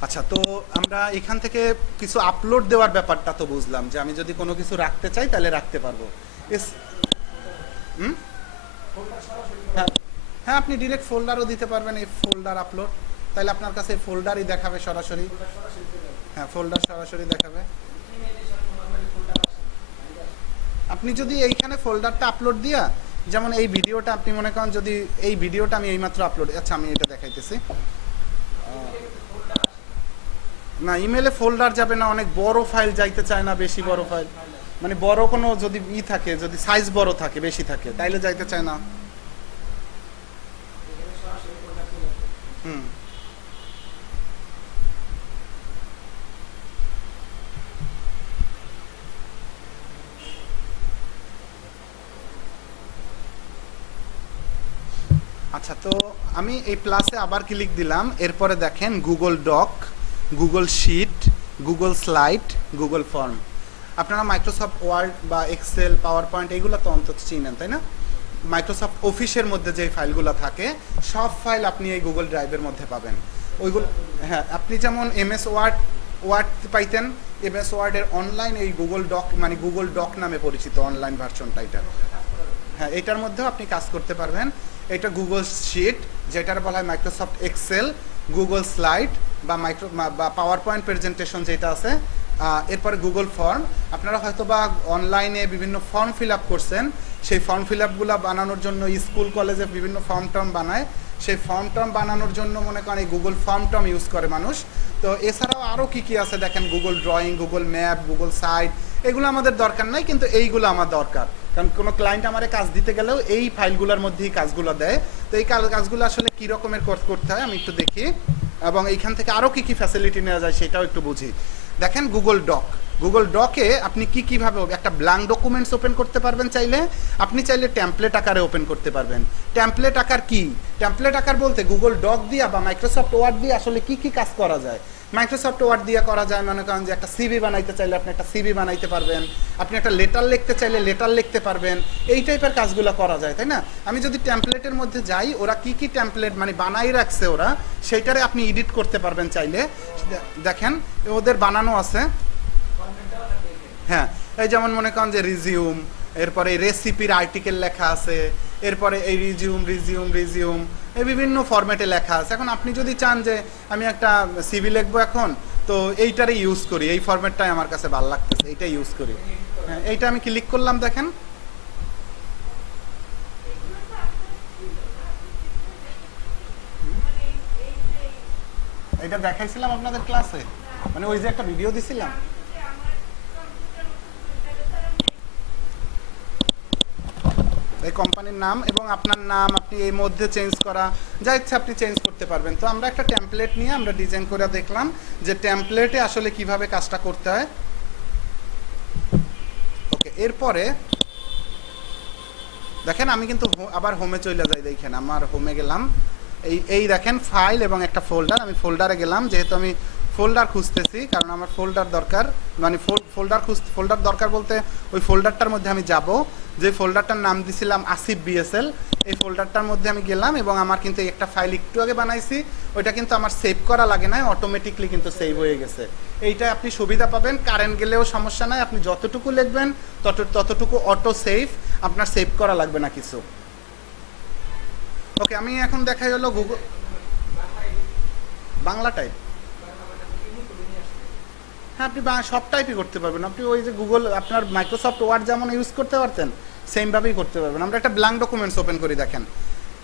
আচ্ছা, তো আমরা এখান থেকে কিছু আপলোড দেওয়ার ব্যাপারটা তো বুঝলাম, যে আমি যদি কোনো কিছু রাখতে চাই তাহলে রাখতে পারবো। হ্যাঁ, হ্যাঁ, আপনি ডিরেক্ট ফোল্ডারও দিতে পারবেন, এই ফোল্ডার আপলোড, তাহলে আপনার কাছে ফোল্ডারই দেখাবে সরাসরি। হ্যাঁ, ফোল্ডার সরাসরি দেখাবে। আপনি যদি এইখানে ফোল্ডারটা আপলোড দিয়া, যেমন এই ভিডিওটা আপনি মনে করেন, যদি এই ভিডিওটা আমি এইমাত্র আপলোড, আচ্ছা আমি এটা দেখাইতেছি। না, ইমেলে ফোল্ডার যাবে না, অনেক বড় ফাইল যাইতে চায় না, বেশি বড় ফাইল, মানে বড় কোনো যদি থাকে, যদি সাইজ বড় থাকে, বেশি থাকে, তাইলে যাইতে চায় না। হুম। আচ্ছা, তো আমি এই প্লাসে আবার ক্লিক দিলাম, এরপরে দেখেন Google doc, Google sheet, Google slide, Google form. আপনারা মাইক্রোসফট ওয়ার্ড বা এক্সেল, পাওয়ার পয়েন্ট এগুলো তো অন্তত চিনেন, তাই না? মাইক্রোসফট অফিসের মধ্যে যে ফাইলগুলো থাকে, সব ফাইল আপনি এই গুগল ড্রাইভের মধ্যে পাবেন ওইগুলো। হ্যাঁ, আপনি যেমন এমএস ওয়ার্ড পাইতেন, এমএস ওয়ার্ডের অনলাইন এই গুগল ডক, মানে গুগল ডক নামে পরিচিত অনলাইন ভার্সনটা এটা। হ্যাঁ, এটার মধ্যেও আপনি কাজ করতে পারবেন। এটা গুগল শিট, যেটার বলা হয় মাইক্রোসফট এক্সেল, গুগল স্লাইড বা পাওয়ার পয়েন্ট প্রেজেন্টেশন যেটা আছে। এরপরে গুগল ফর্ম, আপনারা হয়তো বা অনলাইনে বিভিন্ন ফর্ম ফিল আপ করছেন, সেই ফর্ম ফিল আপগুলো বানানোর জন্য স্কুল কলেজে বিভিন্ন ফর্ম টর্ম বানায়, সেই ফর্ম টর্ম বানানোর জন্য মনে করেন এই গুগল ফর্ম টর্ম ইউজ করে মানুষ। তো এছাড়াও আরও কী কী আছে দেখেন, Google drawing, Google map, Google site, এগুলো আমাদের দরকার নাই, কিন্তু এইগুলো আমার দরকার, কারণ কোনো ক্লায়েন্ট আমারে কাজ দিতে গেলেও এই ফাইলগুলোর মধ্যেই কাজগুলো দেয়। তো এই কাজগুলো আসলে কী রকমের করতে হয় আমি একটু দেখি, এবং এইখান থেকে আরও কী কী ফ্যাসিলিটি নেওয়া যায় সেটাও একটু বুঝি। দেখেন গুগল ডক, গুগল ডকে আপনি কীভাবে একটা ব্ল্যাঙ্ক ডকুমেন্টস ওপেন করতে পারবেন, আপনি চাইলে টেমপ্লেট আকারে ওপেন করতে পারবেন। টেমপ্লেট আকার কি? টেমপ্লেট আকার বলতে গুগল ডক দিয়া বা মাইক্রোসফট ওয়ার্ড দিয়ে আসলে কি কাজ করা যায়। মাইক্রোসফট ওয়ার্ড দিয়ে করা যায়, মনে করেন যে একটা সিভি বানাইতে চাইলে আপনি একটা সিভি বানাইতে পারবেন, আপনি একটা লেটার লিখতে চাইলে লেটার লিখতে পারবেন, এই টাইপের কাজগুলো করা যায়, তাই না? আমি যদি টেমপ্লেটের মধ্যে যাই, ওরা কি টেমপ্লেট মানে বানাই রাখছে ওরা, সেইটারে আপনি এডিট করতে পারবেন চাইলে। দেখেন ওদের বানানো আছে। হ্যাঁ, এই যেমন মনে করেন যে রিজিউম, এরপরে রেসিপির আর্টিকেল লেখা আছে, এরপরে এই রিজিউম এই বিভিন্ন ফরম্যাটে লেখা আছে। এখন আপনি যদি চান যে আমি একটা সিভি লিখবো এখন, তো এইটারই ইউজ করি, এই ফরম্যাটটাই আমার কাছে ভালো লাগতেছে, এইটাই ইউজ করি। হ্যাঁ, এইটা আমি ক্লিক করলাম, দেখেন এটা দেখাইছিলাম আপনাদের ক্লাসে, মানে ওই যে একটা ভিডিও দিছিলাম। এই কোম্পানির নাম এবং আপনার নাম আপনি এই মধ্যে চেঞ্জ করা, যা ইচ্ছা আপনি চেঞ্জ করতে পারবেন। তো আমরা একটা টেমপ্লেট নিয়ে আমরা ডিজাইন করে দেখলাম যে টেমপ্লেটে আসলে কিভাবে কাজটা করতে হয়। ওকে, এরপরে দেখেন আমি কিন্তু আবার হোমে চলে যাই, দেখেন আমার হোমে গেলাম, এই দেখেন ফাইল এবং একটা ফোল্ডার, আমি ফোল্ডারে গেলাম, যেহেতু আমি ফোল্ডার খুঁজতেছি, কারণ আমার ফোল্ডার দরকার, মানে ফোল্ডার দরকার বলতে ওই ফোল্ডারটার মধ্যে আমি যাব, যে ফোল্ডারটার নাম দিছিলাম আসিফ বিএসএল, এই ফোল্ডারটার মধ্যে আমি গেলাম, এবং আমার কিন্তু একটা ফাইল একটু আগে বানাইছি, ওইটা কিন্তু আমার সেভ করা লাগে না, অটোমেটিকলি কিন্তু সেভ হয়ে গেছে। এইটা আপনি সুবিধা পাবেন, কারেন্ট গেলেও সমস্যা নাই, আপনি যতটুকু লিখবেন ততটুকু অটো সেভ, আপনার সেভ করা লাগবে না কিছু। ওকে, আমি এখন দেখাই হলো গুগল বাংলা টাইপ। হ্যাঁ, আপনি সব টাইপই করতে পারবেন, আপনি ওই যে গুগল আপনার মাইক্রোসফট ওয়ার্ড যেমন ইউজ করতে পারতেন সেমভাবেই করতে পারবেন। আমরা একটা ব্ল্যাঙ্ক ডকুমেন্টস ওপেন করি,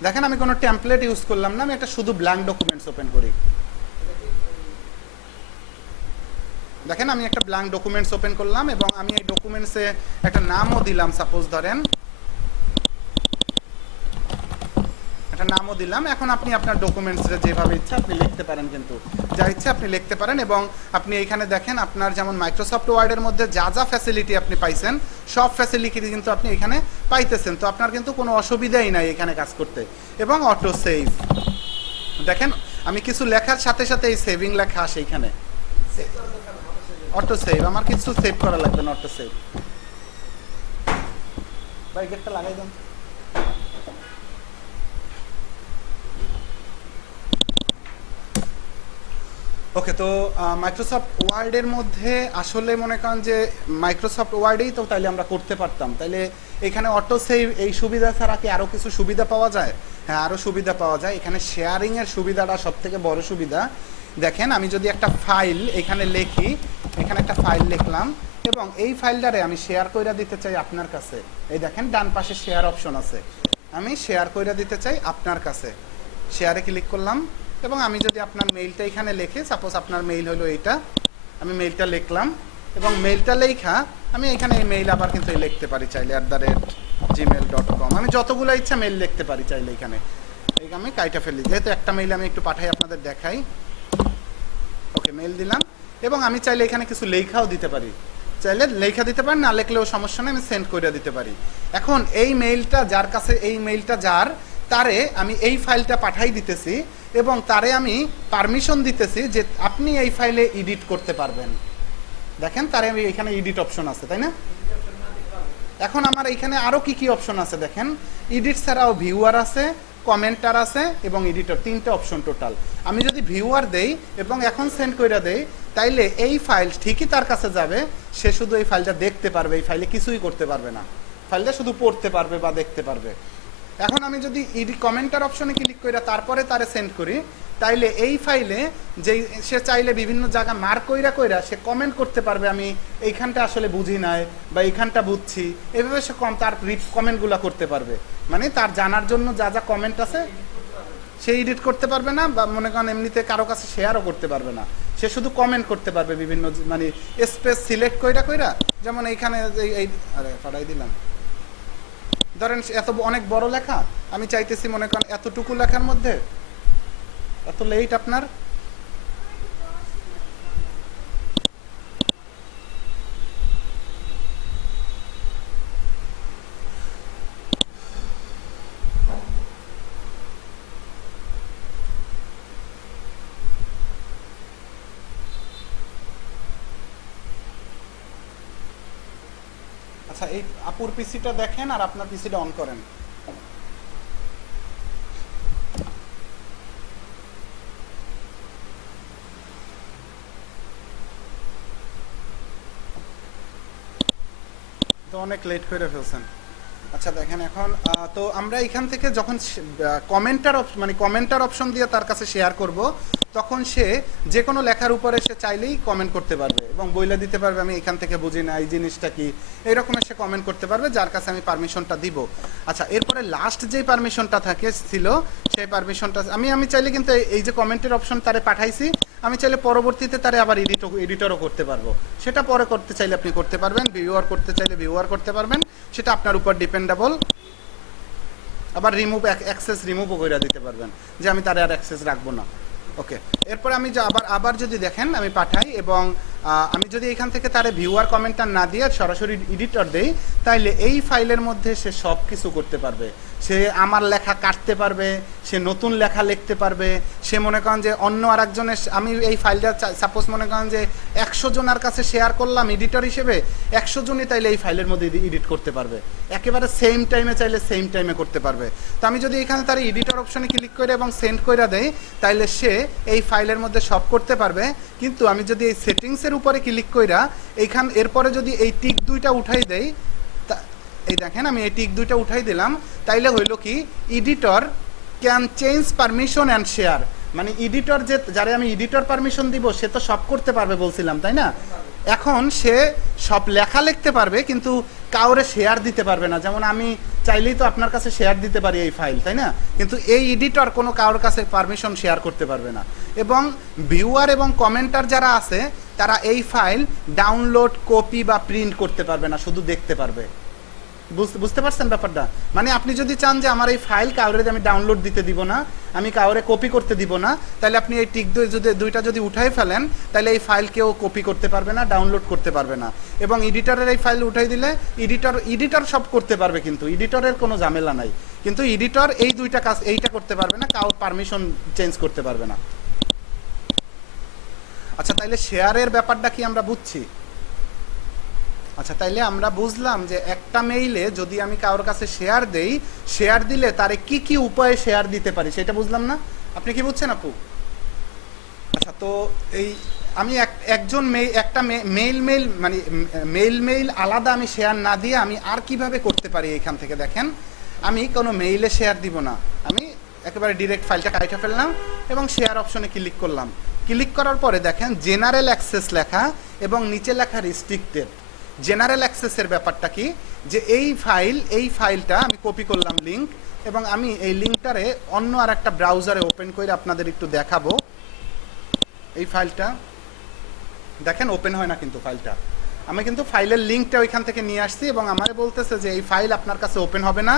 দেখেন আমি কোনো টেমপ্লেট ইউজ করলাম না, আমি একটা শুধু ব্ল্যাঙ্ক ডকুমেন্টস ওপেন করি। দেখেন আমি একটা ব্ল্যাঙ্ক ডকুমেন্টস ওপেন করলাম, এবং আমি এই ডকুমেন্টসে একটা নামও দিলাম, সাপোজ ধরেন একটা নামও দিলাম। এখন আপনি আপনার ডকুমেন্টসে যেভাবে ইচ্ছা আপনি লিখতে পারেন, কিন্তু যা ইচ্ছা আপনি লিখতে পারেন, এবং আপনি এইখানে দেখেন আপনার যেমন মাইক্রোসফট ওয়ার্ডের মধ্যে যা ফ্যাসিলিটি আপনি পাইছেন, সব ফ্যাসিলিটি কিন্তু আপনি এখানে পাইতেছেন। তো আপনার কিন্তু কোনো অসুবিধাই নাই এখানে কাজ করতে, এবং অটো সেভ। দেখেন আমি কিছু লেখার সাথে সাথে এই সেভিং লেখা আসে এখানে, অটো সেভ, আমার কিছু সেভ করা লাগবে না, অটো সেভ। ভাই গেটটা লাগাই দেন। ওকে, তো মাইক্রোসফট ওয়ার্ডের মধ্যে আসলে মনে করেন যে মাইক্রোসফট ওয়ার্ডেই তো তাইলে আমরা করতে পারতাম, তাইলে এখানে অটো সেভ এই সুবিধা ছাড়া কি আরও কিছু সুবিধা পাওয়া যায়? হ্যাঁ, আরও সুবিধা পাওয়া যায়। এখানে শেয়ারিংয়ের সুবিধাটা সব থেকে বড় সুবিধা। দেখেন, আমি যদি একটা ফাইল এখানে লিখি, এখানে একটা ফাইল লিখলাম এবং এই ফাইলটারে আমি শেয়ার কইরা দিতে চাই আপনার কাছে, এই দেখেন ডান পাশে শেয়ার অপশন আছে, আমি শেয়ার কইরা দিতে চাই আপনার কাছে, শেয়ারে ক্লিক করলাম এবং আমি যদি আপনার মেইলটা এখানে লিখে, সাপোজ আপনার মেইল হলো এইটা, আমি মেইলটা লিখলাম এবং মেইলটা লেখা আমি এখানে এই মেইল আবার কিন্তু লিখতে পারি চাইলে @gmail.com, আমি যতগুলো ইচ্ছা মেইল লিখতে পারি চাইলে এখানে, এই আমি কাইটা ফেলি, যেহেতু একটা মেইল আমি একটু পাঠাই আপনাদের দেখাই। ওকে, মেইল দিলাম এবং আমি চাইলে এখানে কিছু লেখাও দিতে পারি, চাইলে লেখা দিতে পারি, না লিখলেও সমস্যা নেই, আমি সেন্ড করে দিতে পারি। এখন এই মেইলটা যার কাছে, এই মেইলটা যার, তারে আমি এই ফাইলটা পাঠাই দিতেছি এবং তারে আমি পারমিশন দিতেছি যে আপনি এই ফাইলে এডিট করতে পারবেন। দেখেন, তারে আমি এখানে এডিট অপশন আছে, তাই না? এখন আমার এখানে আরও কি কি অপশন আছে দেখেন, এডিট ছাড়াও ভিউয়ার আছে, কমেন্টার আছে এবং এডিটর, তিনটে অপশন টোটাল। আমি যদি ভিউয়ার দেই এবং এখন সেন্ড করে দেই, তাইলে এই ফাইল ঠিকই তার কাছে যাবে, সে শুধু এই ফাইলটা দেখতে পারবে, এই ফাইলে কিছুই করতে পারবে না, ফাইলটা শুধু পড়তে পারবে বা দেখতে পারবে। এখন আমি যদি কমেন্টার অপশনে ক্লিক করে তারপরে তারে সেন্ড করি, তাইলে এই ফাইলে যেই সে চাইলে বিভিন্ন জায়গা মার্ক কইরা সে কমেন্ট করতে পারবে, আমি এইখানটা আসলে বুঝি নাই বা এইখানটা বুঝছি, এভাবে সে তার কমেন্টগুলো করতে পারবে। মানে তার জানার জন্য যা যা কমেন্ট আছে সে এডিট করতে পারবে না, বা মনে করেন এমনিতে কারো কাছে শেয়ারও করতে পারবে না, সে শুধু কমেন্ট করতে পারবে বিভিন্ন, মানে স্পেস সিলেক্ট কইরা, যেমন এইখানে এই আরে পাঠাই দিলাম, ধরেন এত অনেক বড় লেখা, আমি চাইতেছি মনে করেন এতটুকু লেখার মধ্যে এত লেট আপনার, আচ্ছা এই আপুর পিসিটা দেখেন আর আপনার পিসিটা অন করেন। তো অনেক লেট করে ফেলছেন। আচ্ছা দেখেন, এখন তো আমরা এখান থেকে যখন কমেন্টার অপশন দিয়ে তার কাছে শেয়ার করব, তখন সে যে কোনো লেখার উপরে সে চাইলেই কমেন্ট করতে পারবে এবং বইলে দিতে পারবে আমি এখান থেকে বুঝি না এই জিনিসটা কি, এইরকমের সে কমেন্ট করতে পারবে যার কাছে আমি পারমিশনটা দিব। আচ্ছা, এরপরে লাস্ট যেই পারমিশনটা ছিল সেই পারমিশনটা আমি চাইলে কিন্তু এই যে কমেন্টের অপশন তারে পাঠাইছি, আমি চাইলে পরবর্তীতে তারে আবার এডিটরও করতে পারবো, সেটা পরে করতে চাইলে আপনি করতে পারবেন, ভিউয়ার করতে চাইলে ভিউয়ার করতে পারবেন, সেটা আপনার উপর ডিপেন্ডেবল। আবার অ্যাক্সেস রিমুভও করে দিতে পারবেন যে আমি তার আর অ্যাক্সেস রাখবো না। ওকে, এরপরে আমি আবার যদি দেখেন আমি পাঠাই এবং আমি যদি এখান থেকে তারে ভিউয়ার কমেন্টার না দিয়ে সরাসরি এডিটর দেই, তাইলে এই ফাইলের মধ্যে সে সব কিছু করতে পারবে। সে আমার লেখা কাটতে পারবে, সে নতুন লেখা লিখতে পারবে, সে মনে করেন যে অন্য আরেকজনের, আমি এই ফাইলটা সাপোজ মনে করেন যে 100 জনের কাছে শেয়ার করলাম এডিটর হিসেবে, 100 জনই তাইলে এই ফাইলের মধ্যে এডিট করতে পারবে, একেবারে সেম টাইমে চাইলে সেম টাইমে করতে পারবে। তো আমি যদি এখানে তার এডিটর অপশনে ক্লিক করে এবং সেন্ড করে দেই, তাইলে সে এই ফাইলের মধ্যে সব করতে পারবে। কিন্তু আমি যদি এই সেটিংসের উপরে ক্লিক কইরা এরপরে যদি এই টিক দুইটা উঠাই দেই, এই দেখেন আমি এই টিক দুইটা উঠাই দিলাম, তাইলে হইল কি editor can change permission and share, মানে এডিটর যারে আমি এডিটর পারমিশন দিব সে তো সব করতে পারবে বলছিলাম, তাই না? এখন সে সব লেখা লিখতে পারবে কিন্তু কাউরে শেয়ার দিতে পারবে না। যেমন আমি চাইলেই তো আপনার কাছে শেয়ার দিতে পারি এই ফাইল, তাই না? কিন্তু এই এডিটর কোনো কারোর কাছে পারমিশন শেয়ার করতে পারবে না। এবং ভিউয়ার এবং কমেন্টার যারা আছে তারা এই ফাইল ডাউনলোড, কপি বা প্রিন্ট করতে পারবে না, শুধু দেখতে পারবে। বুঝতে পারছেন ব্যাপারটা? মানে আপনি যদি চান যে আমার এই ফাইল কাউরে আমি ডাউনলোড দিতে দিব না, আমি কাউরে কপি করতে দিব না, তাহলে আপনি এই টিক দুইটা যদি উঠাই ফেলেন, তাহলে এই ফাইল কেউ কপি করতে পারবে না, ডাউনলোড করতে পারবে না। এবং এডিটরের এই ফাইল উঠাই দিলে এডিটর সব করতে পারবে, কিন্তু এডিটরের কোনো ঝামেলা নাই। কিন্তু এডিটর এই দুইটা কাজ এইটা করতে পারবে না, কাউর পারমিশন চেঞ্জ করতে পারবে না। আচ্ছা, তাইলে শেয়ারের ব্যাপারটা কি আমরা বুঝছি? আচ্ছা, তাইলে আমরা বুঝলাম যে একটা মেইলে যদি আমি কারোর কাছে শেয়ার দেই, শেয়ার দিলে তারে কি কি উপায়ে শেয়ার দিতে পারি সেটা বুঝলাম না? আপনি কি বুঝছেন আপু? আচ্ছা, তো এই আমি একজন একটা মেইল মানে মেইল আলাদা আমি শেয়ার না দিয়ে আমি আর কিভাবে করতে পারি এখান থেকে দেখেন, আমি কোনো মেইলে শেয়ার দিব না, আমি একেবারে ডিরেক্ট ফাইলটা কাইটা ফেললাম এবং শেয়ার অপশনে ক্লিক করলাম। ক্লিক করার পরে দেখেন জেনারেল অ্যাক্সেস লেখা এবং নিচে লেখা রেস্ট্রিক্টেড। জেনারেল অ্যাক্সেসের ব্যাপারটা কি, যে এই ফাইলটা আমি কপি করলাম লিঙ্ক, এবং আমি এই লিঙ্কটারে অন্য আর একটা ব্রাউজারে ওপেন করে আপনাদের একটু দেখাবো। এই ফাইলটা দেখেন ওপেন হয় না কিন্তু ফাইলটা, আমি কিন্তু ফাইলের লিঙ্কটা ওইখান থেকে নিয়ে আসছি এবং আমারে বলতেছে যে এই ফাইল আপনার কাছে ওপেন হবে না,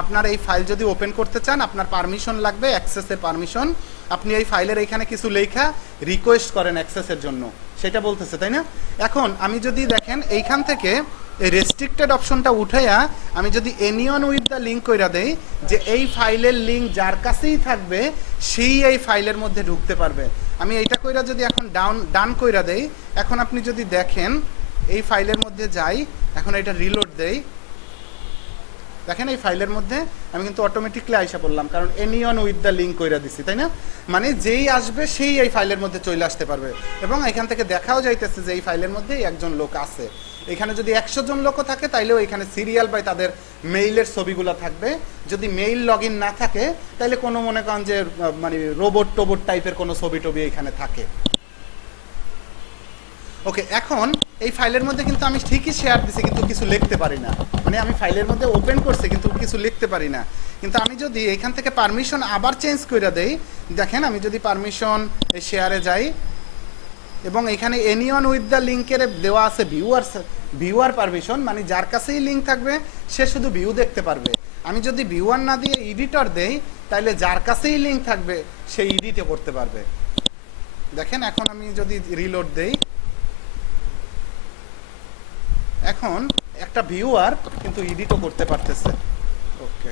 আপনার এই ফাইল যদি ওপেন করতে চান আপনার পারমিশন লাগবে, অ্যাক্সেসের পারমিশন, আপনি এই ফাইলের এইখানে কিছু লেখা রিকোয়েস্ট করেন অ্যাক্সেসের জন্য, সেটা বলতেছে, তাই না? এখন আমি যদি দেখেন এইখান থেকে এই রেস্ট্রিক্টেড অপশনটা উঠাইয়া আমি যদি এনিওন উইথ দ্য লিঙ্ক কইরা দেই, যে এই ফাইলের লিঙ্ক যার কাছেই থাকবে সেই এই ফাইলের মধ্যে ঢুকতে পারবে, আমি এইটা কইরা যদি এখন ডান কইরা দেই, এখন আপনি যদি দেখেন এই ফাইলের মধ্যে যাই, এখন এটা রিলোড দেই, দেখেন এই ফাইলের মধ্যে আমি কিন্তু অটোমেটিকলি আইসা পড়লাম, কারণ এনিওন উইথ দ্য লিঙ্ক কইরা দিছি, তাই না? মানে যেই আসবে সেই এই ফাইলের মধ্যে চলে আসতে পারবে, এবং এখান থেকে দেখাও যাইতেছে যে এই ফাইলের মধ্যে একজন লোক আছে। এখানে যদি 100 জন লোকও থাকে তাইলেও এখানে সিরিয়াল বাই তাদের মেইলের ছবিগুলো থাকবে। যদি মেইল লগ ইন না থাকে তাইলে কোনো মনে করেন যে মানে রোবট টাইপের কোনো ছবি টবি এখানে থাকে। ওকে, এখন এই ফাইলের মধ্যে কিন্তু আমি ঠিকই শেয়ার দিছি কিন্তু কিছু লিখতে পারি না, মানে আমি ফাইলের মধ্যে ওপেন করছি কিন্তু কিছু লিখতে পারি না। কিন্তু আমি যদি এখান থেকে পারমিশন আবার চেঞ্জ করে দেই, দেখেন আমি যদি পারমিশন শেয়ারে যাই এবং এখানে এনিওন উইথ দ্য লিঙ্কের দেওয়া আছে ভিউয়ার পারমিশন, মানে যার কাছেই লিঙ্ক থাকবে সে শুধু ভিউ দেখতে পারবে। আমি যদি ভিউয়ার না দিয়ে এডিটর দেই তাহলে যার কাছেই লিঙ্ক থাকবে সে এডিটও করতে পারবে। দেখেন এখন আমি যদি রিলোড দেই, এখন একটা ভিউয়ার কিন্তু এডিটও করতে পারতেছে। ওকে,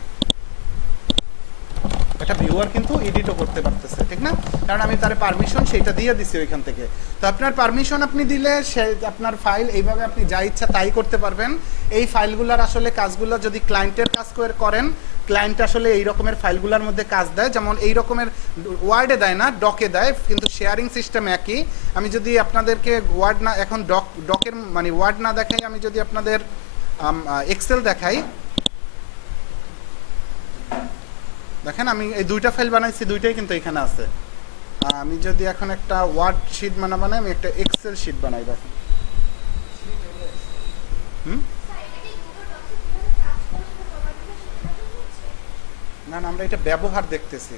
একটা ভিউয়ার কিন্তু এডিটও করতে পারতেছে, ঠিক না? কারণ আমি তার পারমিশন সেটা দিয়ে দিছি ওইখান থেকে। তো আপনার পারমিশন আপনি দিলে সে আপনার ফাইল এইভাবে আপনি যা ইচ্ছা তাই করতে পারবেন। এই ফাইলগুলোর আসলে কাজগুলো যদি ক্লায়েন্টের কাজ করেন, ক্লায়েন্ট আসলে এই রকমের ফাইলগুলোর মধ্যে কাজ দেয়, যেমন এই রকমের ওয়ার্ডে দেয় না, ডকে দেয়, কিন্তু শেয়ারিং সিস্টেম একই। আমি যদি আপনাদেরকে ওয়ার্ড না এখন ডকের মানে ওয়ার্ড না দেখাই, আমি যদি আপনাদের এক্সেল দেখাই, দেখেন আমি এই দুইটা ফাইল বানাইছি, দুইটাই কিন্তু এখানে আছে। আমি যদি এখন একটা ওয়ার্ড শিট বানাই, আমি একটা এক্সেল শিট বানাই, দেখেন না না আমরা এটা ব্যবহার দেখতেছি,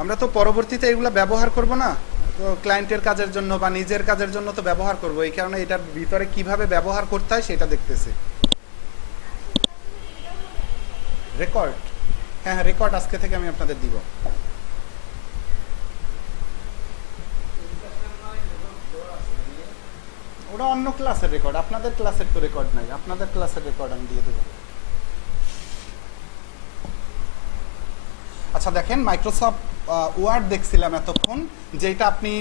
আমরা তো পরবর্তীতে এগুলো ব্যবহার করব না, তো ক্লায়েন্টের কাজের জন্য বা নিজের কাজের জন্য তো ব্যবহার করব, এই কারণে এটার ভিতরে কিভাবে ব্যবহার করতে হয় সেটা দেখতেছি। রেকর্ড, হ্যাঁ রেকর্ড আজকে থেকে আমি আপনাদের দিব। ওটা অন্য ক্লাসের রেকর্ড, আপনাদের ক্লাসের তো রেকর্ড নাই, আপনাদের ক্লাসের রেকর্ড আমি দিয়ে দেব। আচ্ছা দেখেন, মাইক্রোসফট ওয়ার্ড দেখছিলাম এতক্ষণ, যেটা আপনি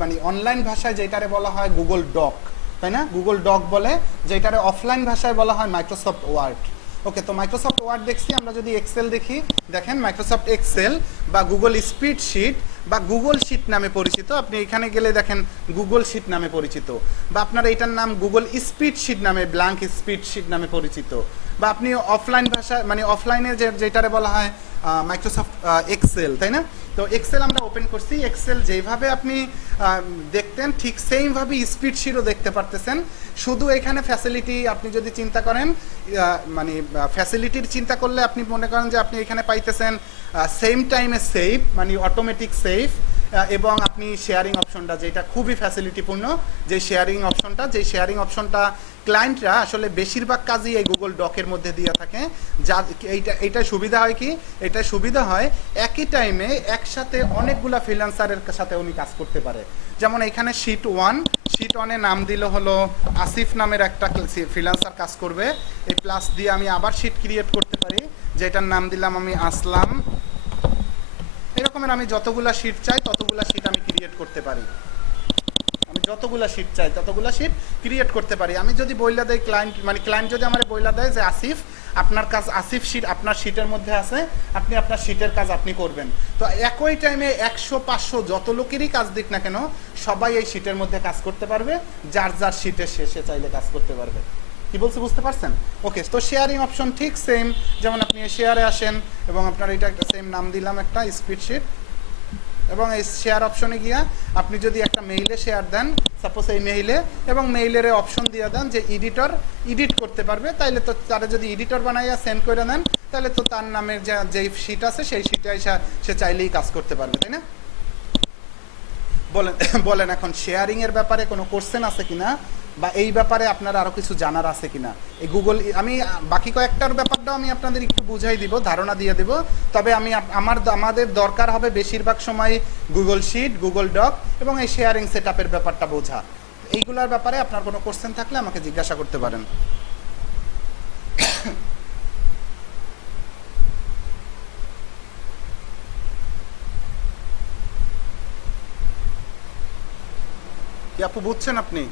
মানে অনলাইন ভাষায় যেটারে বলা হয় গুগল ডক, তাই না? গুগল ডক বলে, যেটারে অফলাইন ভাষায় বলা হয় মাইক্রোসফট ওয়ার্ড। ওকে, তো মাইক্রোসফট ওয়ার্ড দেখছি। আমরা যদি এক্সেল দেখি, দেখেন মাইক্রোসফট এক্সেল বা গুগল স্প্রেডশিট বা গুগল শিট নামে পরিচিত, আপনি এখানে গেলে দেখেন গুগল শিট নামে পরিচিত, বা আপনার এটার নাম গুগল স্প্রেডশিট নামে, ব্ল্যাঙ্ক স্প্রেডশিট নামে পরিচিত, বা আপনি অফলাইন ভাষা মানে অফলাইনে যেটারে বলা হয় মাইক্রোসফট এক্সেল, তাই না? তো এক্সেল আমরা ওপেন করছি, এক্সেল যেভাবে আপনি দেখতেন ঠিক সেইভাবে স্প্রেডশিটও দেখতে পারতেছেন, শুধু এখানে ফ্যাসিলিটি আপনি যদি চিন্তা করেন, মানে ফ্যাসিলিটির চিন্তা করলে আপনি মনে করেন যে আপনি এখানে পাইতেছেন সেম টাইমে সেভ মানে অটোমেটিক সেভ, এবং আপনি শেয়ারিং অপশনটা যেটা খুবই ফ্যাসিলিটিপূর্ণ, যে শেয়ারিং অপশনটা ক্লায়েন্টরা আসলে বেশিরভাগ কাজই এই গুগল ডকের মধ্যে দিয়ে থাকে। যা এইটা সুবিধা হয় কি, এটা সুবিধা হয় একই টাইমে একসাথে অনেকগুলা ফ্রিল্যান্সারের সাথে উনি কাজ করতে পারে। যেমন এখানে শিট ওয়ানে নাম দিল হলো আসিফ নামের একটা ফ্রিল্যান্সার কাজ করবে, এই প্লাস দিয়ে আমি আবার শিট ক্রিয়েট করতে পারি, যেটার নাম দিলাম আমি আসলাম। এরকমের আমি যতগুলা শিট চাই ততগুলা শিট আমি ক্রিয়েট করতে পারি। আমি যতগুলা শিট চাই ততগুলা শিট ক্রিয়েট করতে পারি। আমি যদি বইলা দেই ক্লায়েন্ট, মানে ক্লায়েন্ট যদি আমার বইলা দেয় যে আসিফ আপনার কাজ, আসিফ শিট আপনার শিটের মধ্যে আছে, আপনি আপনার শিটের কাজ আপনি করবেন। তো একই টাইমে 100-500 যত লোকেরই কাজ দিক না কেন, সবাই এই শিটের মধ্যে কাজ করতে পারবে, যার যার শিটে সে চাইলে কাজ করতে পারবে। কি বলছি বুঝতে পারছেন? ওকে, তো শেয়ারিং অপশন ঠিক সেম, যেমন আপনি শেয়ারে আসেন এবং আপনার এটা একটা সেম নাম দিলাম একটা স্প্রেডশিট, এবং এই শেয়ার অপশনে গিয়া আপনি যদি একটা মেইলে শেয়ার দেন, সাপোজ এই মেইলে, এবং মেইলের অপশন দিয়ে দেন যে এডিটর এডিট করতে পারবে, তাইলে তো তারা যদি এডিটর বানাইয়া সেন্ড করে দেন, তাহলে তো তার নামের যেই শিট আছে সেই শিটে সে চাইলেই কাজ করতে পারবে, তাই না? বলেন এখন শেয়ারিং এর ব্যাপারে কোনো কোশ্চেন আছে কিনা, বা এই ব্যাপারে আপনার আরো কিছু জানার আছে কিনা? এই গুগল, আমি বাকি কয়েকটার ব্যাপারটাও আমি আপনাদের একটু বুঝাই দিব, ধারণা দিয়ে দিব, তবে আমাদের দরকার হবে বেশিরভাগ সময় গুগল শিট, গুগল ডক এবং এই শেয়ারিং সেটআপের ব্যাপারটা বোঝা। এইগুলোর ব্যাপারে আপনার কোনো কোশ্চেন থাকলে আমাকে জিজ্ঞাসা করতে পারেন। কি আপু বুঝছেন আপনি?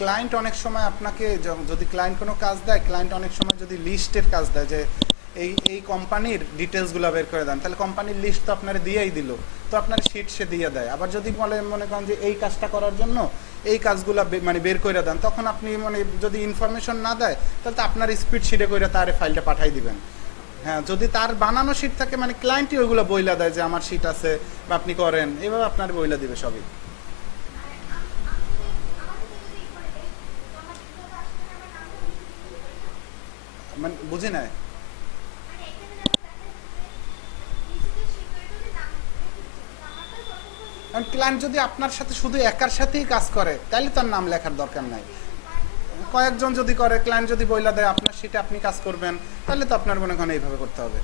ক্লায়েন্ট অনেক সময় আপনাকে যদি ক্লায়েন্ট কোনো কাজ দেয়, ক্লায়েন্ট অনেক সময় যদি লিস্টের কাজ দেয় যে এই কোম্পানির ডিটেলসগুলো বের করে দেন, তাহলে কোম্পানির লিস্ট তো আপনার দিয়েই দিল, তো আপনার শিট সে দিয়ে দেয়। আবার যদি মনে করেন যে এই কাজটা করার জন্য এই কাজগুলো মানে বের করে দেন, তখন আপনি মানে যদি ইনফরমেশন না দেয়, তাহলে তো আপনার স্পিড শিটে করে তার ফাইলটা পাঠাই দিবেন। হ্যাঁ, যদি তার বানানো শিট থাকে, মানে ক্লায়েন্টই ওইগুলো বইলা দেয় যে আমার শিট আছে বা আপনি করেন, এভাবে আপনার বইলা দিবে সবই। মানে বুঝি না, ক্লায়েন্ট যদি আপনার সাথে শুধু একার সাথেই কাজ করে, তাহলে তার নাম লেখার দরকার নাই। কয়েকজন যদি করে, ক্লায়েন্ট যদি বইলা দেয় আপনার শিটে আপনি কাজ করবেন, তাহলে তো আপনার মনে করেন এইভাবে করতে হবে।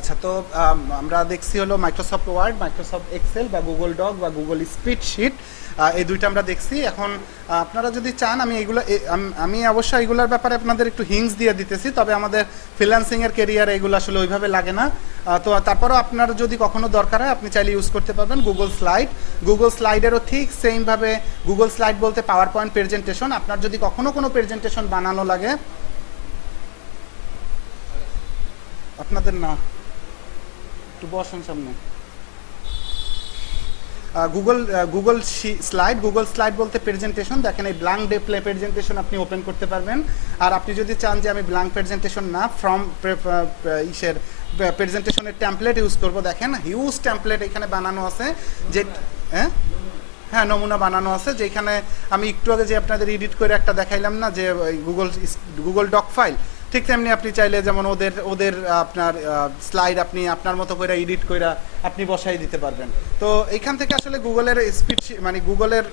আচ্ছা, তো আমরা দেখছি হলো মাইক্রোসফট ওয়ার্ড, মাইক্রোসফট এক্সেল বা গুগল ডক বা গুগল স্প্রেডশিট, এই দুইটা আমরা দেখছি। এখন আপনারা যদি চান আমি অবশ্যই এগুলোর ব্যাপারে আপনাদের একটু হিংস দিয়ে দিতেছি, তবে আমাদের ফ্রিল্যান্সিংয়ের কেরিয়ারে এগুলো আসলে ওইভাবে লাগে না। তো তারপরেও আপনার যদি কখনো দরকার হয়, আপনি চাইলে ইউজ করতে পারবেন গুগল স্লাইড। গুগল স্লাইডেরও ঠিক সেমভাবে, গুগল স্লাইড বলতে পাওয়ার পয়েন্ট প্রেজেন্টেশন। আপনার যদি কখনো কোনো প্রেজেন্টেশন বানানো লাগে, আপনাদের না একটু বসেন সামনে, গুগল স্লাইড বলতে প্রেজেন্টেশন। দেখেন এই ব্ল্যাঙ্ক ডিসপ্লে প্রেজেন্টেশন আপনি ওপেন করতে পারবেন। আর আপনি যদি চান যে আমি ব্ল্যাঙ্ক প্রেজেন্টেশন না, ফ্রম প্রেজেন্টেশনের টেমপ্লেট ইউজ করব, দেখেন হিউজ টেমপ্লেট এখানে বানানো আছে, যে হ্যাঁ নমুনা বানানো আছে, যেখানে আমি একটু আগে যে আপনাদের এডিট করে একটা দেখাইলাম না, যে গুগল ডক ফাইল, ঠিক তেমনি আপনি চাইলে যেমন ওদের আপনার স্লাইড আপনি আপনার মতো করে এডিট করে আপনি বসাই দিতে পারবেন। তো এইখান থেকে আসলে গুগলের স্পিড, মানে গুগলের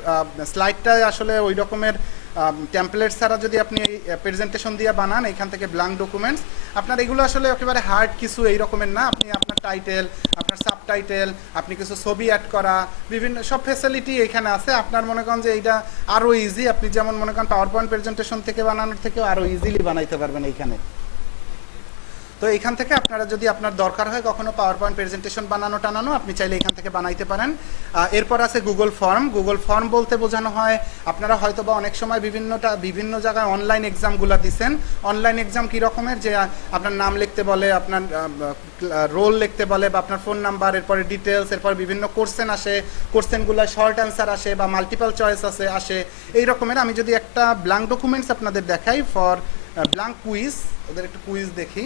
স্লাইডটা আসলে ওই রকমের টেমপ্লেট ছাড়া যদি আপনি এই প্রেজেন্টেশন দিয়ে বানান, এখান থেকে ব্ল্যাঙ্ক ডকুমেন্টস, আপনার এগুলো আসলে একেবারে হার্ড কিছু এই রকমের না। আপনি আপনার টাইটেল, আপনার সাবটাইটেল, আপনি কিছু ছবি অ্যাড করা, বিভিন্ন সব ফ্যাসিলিটি এখানে আছে। আপনার মনে করেন যে এইটা আরও ইজি, আপনি যেমন মনে করেন পাওয়ার পয়েন্ট প্রেজেন্টেশন থেকে বানানোর থেকেও আরও ইজিলি বানাইতে পারবেন এইখানে। তো এখান থেকে আপনারা যদি আপনার দরকার হয় কখনো পাওয়ার পয়েন্ট প্রেজেন্টেশন বানানো টানানো, আপনি চাইলে এখান থেকে বানাইতে পারেন। এরপর আছে গুগল ফর্ম। গুগল ফর্ম বলতে বোঝানো হয়, আপনারা হয়তো বা অনেক সময় বিভিন্ন জায়গায় অনলাইন এক্সামগুলো দিচ্ছেন। অনলাইন এক্সাম কী রকমের, যে আপনার নাম লিখতে বলে, আপনার রোল লিখতে বলে, বা আপনার ফোন নাম্বার, এরপরে ডিটেলস, এরপর বিভিন্ন কোশ্চেন আসে, কোশ্চেনগুলো শর্ট অ্যান্সার আসে বা মাল্টিপল চয়েস আসে এই রকমের। আমি যদি একটা ব্ল্যাঙ্ক ডকুমেন্টস আপনাদের দেখাই, ফর ব্ল্যাঙ্ক কুইজ, ওদের একটু কুইজ দেখি।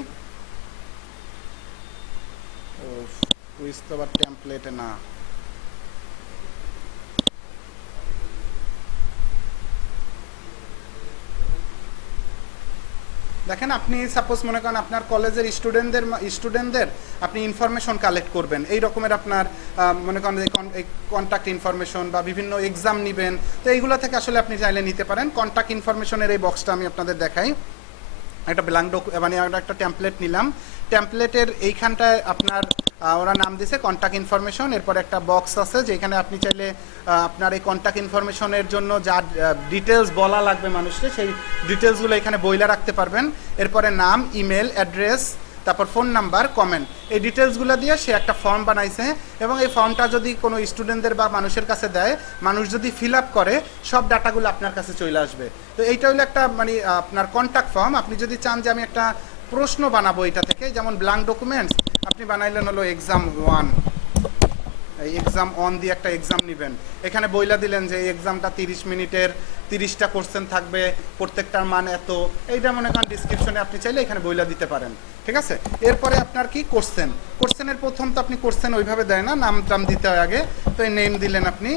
কুইজ তো আবার টেমপ্লেটে না, দেখেন আপনি সাপোজ মনে করেন আপনার কলেজের স্টুডেন্টদের আপনি ইনফরমেশন কালেক্ট করবেন, এই রকমের আপনার মনে করেন এই কন্ট্যাক্ট ইনফরমেশন বা বিভিন্ন এক্সাম নেবেন, তো এইগুলো থেকে আসলে আপনি চাইলে নিতে পারেন। কন্ট্যাক্ট ইনফরমেশনের এই বক্সটা আমি আপনাদের দেখাই। একটা ব্ল্যাঙ্ক মানে একটা টেমপ্লেট নিলাম। টেমপ্লেটের এইখানটায় আপনার ওরা নাম দিছে কন্ট্যাক্ট ইনফরমেশন, এরপর একটা বক্স আছে যেখানে আপনি চাইলে আপনার এই কন্ট্যাক্ট ইনফরমেশনের জন্য যা ডিটেলস বলা লাগবে মানুষকে সেই ডিটেলসগুলো এখানে বইলা রাখতে পারবেন। এরপরে নাম, ইমেল অ্যাড্রেস, তারপর ফোন নাম্বার, কমেন্ট, এই ডিটেলসগুলো দিয়ে সে একটা ফর্ম বানাইছে এবং এই ফর্মটা যদি কোনো স্টুডেন্টদের বা মানুষের কাছে দেয়, মানুষ যদি ফিল আপ করে সব ডাটাগুলো আপনার কাছে চলে আসবে। তো এইটা হলো একটা মানে আপনার কন্ট্যাক্ট ফর্ম। আপনি যদি চান যে আমি একটা প্রশ্ন বানাবো এটা থেকে, যেমন ব্ল্যাঙ্ক ডকুমেন্টস আপনি বানাইলেন হলো এক্সাম 1, এই এক্সাম 1 দিয়ে একটা এক্সাম নেবেন, এখানে বইলা দিলেন যে এই এক্সামটা 30 মিনিটের 30টা কোশ্চেন থাকবে, প্রত্যেকটার মান এত, এইটা মনে করেন ডিসক্রিপশনে আপনি চাইলে এখানে বইলা দিতে পারেন, ঠিক আছে। এরপরে আপনার কি কোশ্চেনের প্রথম তো আপনি কোশ্চেন ওইভাবে দেয় না, নাম টাম দিতে হয় আগে, তো এই নেম দিলেন, আপনি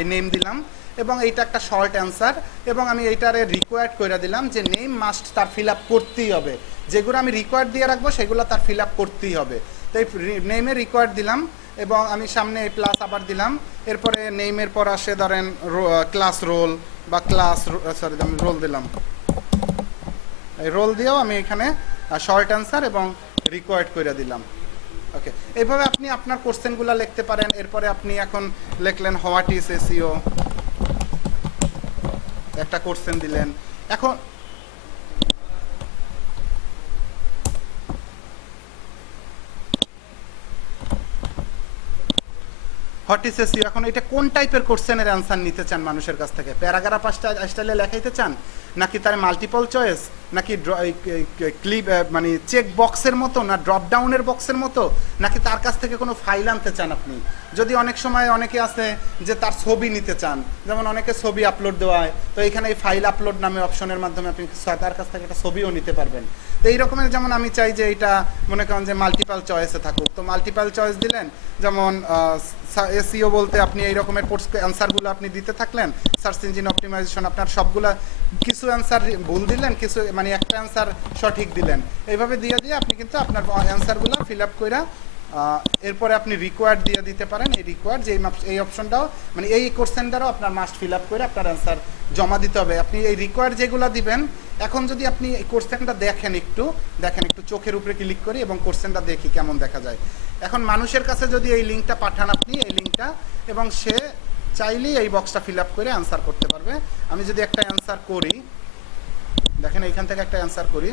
এই নেম দিলাম এবং এইটা একটা শর্ট অ্যান্সার এবং আমি এইটারে রিকোয়ার্ড করে দিলাম যে নেম মাস্ট তার ফিল আপ করতেই হবে, যেগুলো আমি রিকোয়ার্ড দিয়ে রাখবো সেগুলো তার ফিল আপ করতেই হবে। তো এই নেমে রিকোয়ার্ড দিলাম এবং আমি সামনে এই প্লাস আবার দিলাম। এরপরে নেমের পর আসে ধরেন ক্লাস রোল বা আমি রোল দিলাম, এই রোল দিয়েও আমি এখানে শর্ট অ্যান্সার এবং রিকোয়ার্ড করে দিলাম। ওকে, এইভাবে আপনি আপনার কোশ্চেনগুলো লিখতে পারেন। এরপরে আপনি এখন লিখলেন হোয়াট ইজ এসইও, একটা কোশ্চেন দিলেন। এখন হোয়াট ইজ এসইও, এখন এটা কোন টাইপের কোশ্চেনের অ্যান্সার নিতে চান মানুষের কাছ থেকে? প্যারাগ্রাফ স্টাইলে লেখাইতে চান, নাকি তার মাল্টিপল চয়েস, নাকি ক্লিপ মানে চেক বক্সের মতো, না ড্রপ ডাউনের বক্সের মতো, নাকি তার কাছ থেকে কোনো ফাইল আনতে চান আপনি? যদি অনেক সময় অনেকে আছে যে তার ছবি নিতে চান, যেমন অনেকে ছবি আপলোড দেওয়া হয়, তো এখানে এই ফাইল আপলোড নামে অপশনের মাধ্যমে আপনি তার কাছ থেকে একটা ছবিও নিতে পারবেন। তো এই রকমের যেমন আমি চাই যে এটা মনে করেন যে মাল্টিপাল চয়েসে থাকুক, তো মাল্টিপাল চয়েস দিলেন, যেমন এসইও বলতে আপনি এই রকমের অ্যান্সারগুলো আপনি দিতে থাকলেন, সার্চ ইঞ্জিন অপটিমাইজেশন, আপনার সবগুলা কিছু অ্যান্সার ভুল দিলেন, কিছু মানে একটা অ্যান্সার সঠিক দিলেন, এইভাবে দিয়ে দিয়ে আপনি কিন্তু আপনার অ্যান্সারগুলো ফিল আপ করে এরপরে আপনি রিকোয়ার্ড দিয়ে দিতে পারেন। এই রিকোয়ার্ড যে এই অপশনটাও মানে এই কোশ্চেনটারও আপনার মাস্ট ফিল আপ করে আপনার অ্যান্সার জমা দিতে হবে। আপনি এই রিকোয়ার্ড যেগুলো দিবেন, এখন যদি আপনি এই কোশ্চেনটা দেখেন একটু চোখের উপরে ক্লিক করি এবং কোশ্চেনটা দেখি কেমন দেখা যায়। এখন মানুষের কাছে যদি এই লিঙ্কটা পাঠান আপনি, এই লিঙ্কটা, এবং সে চাইলেই এই বক্সটা ফিল আপ করে অ্যান্সার করতে পারবে। আমি যদি একটা অ্যান্সার করি, দেখেন এইখান থেকে একটা অ্যান্সার করি,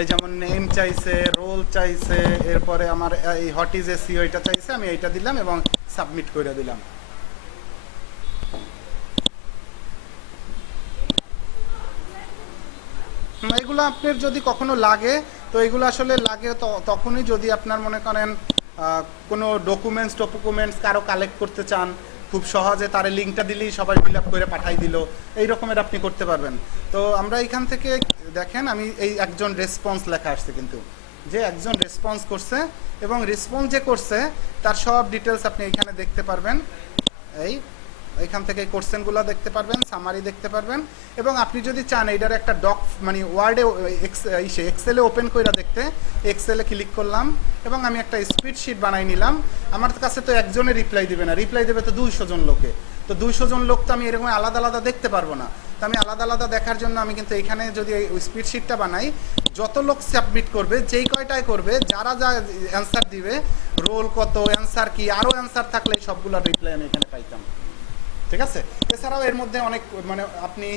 এই যেমন নেম চাইছে, রোল চাইছে, এরপরে আমার এই হোয়াট ইজ এসইও এটা চাইছে, আমি এইটা দিলাম এবং সাবমিট করে দিলাম। এগুলো আপনার যদি কখনো লাগে, তো এগুলো আসলে লাগে তখনই যদি আপনার মনে করেন কোনো ডকুমেন্টস কারো কালেক্ট করতে চান, খুব সহজে তার লিঙ্কটা দিলেই সবাই ফিল আপ করে পাঠাই দিল, এই রকমের আপনি করতে পারবেন। তো আমরা এখান থেকে দেখেন আমি এই একজন রেসপন্স লেখা আসছে, কিন্তু যে একজন রেসপন্স করছে এবং রেসপন্স যে করছে তার সব ডিটেলস আপনি এখানে দেখতে পারবেন। এইখান থেকে কোশ্চেনগুলো দেখতে পারবেন, সামারি দেখতে পারবেন, এবং আপনি যদি চান এইটার একটা ডক মানে ওয়ার্ডে এক্সেলে ওপেন করে দেখতে, এক্সেলে ক্লিক করলাম এবং আমি একটা স্প্রেডশিট বানাই নিলাম। আমার কাছে তো একজনে রিপ্লাই দেবে না, রিপ্লাই দেবে তো 200 জন লোকে, তো 200 জন লোক তো আমি এরকম আলাদা আলাদা দেখতে পারবো না। তো আমি আলাদা আলাদা দেখার জন্য আমি কিন্তু এইখানে যদি ওই স্প্রেডশিটটা বানাই, যত লোক সাবমিট করবে, যেই কয়টাই করবে, যারা যা অ্যান্সার দিবে, রোল কত, অ্যান্সার কি, আরও অ্যান্সার থাকলে সবগুলোর রিপ্লাই আমি এখানে পাইতাম, ঠিক আছে। এছাড়াও এর মধ্যে অনেক মানে আপনি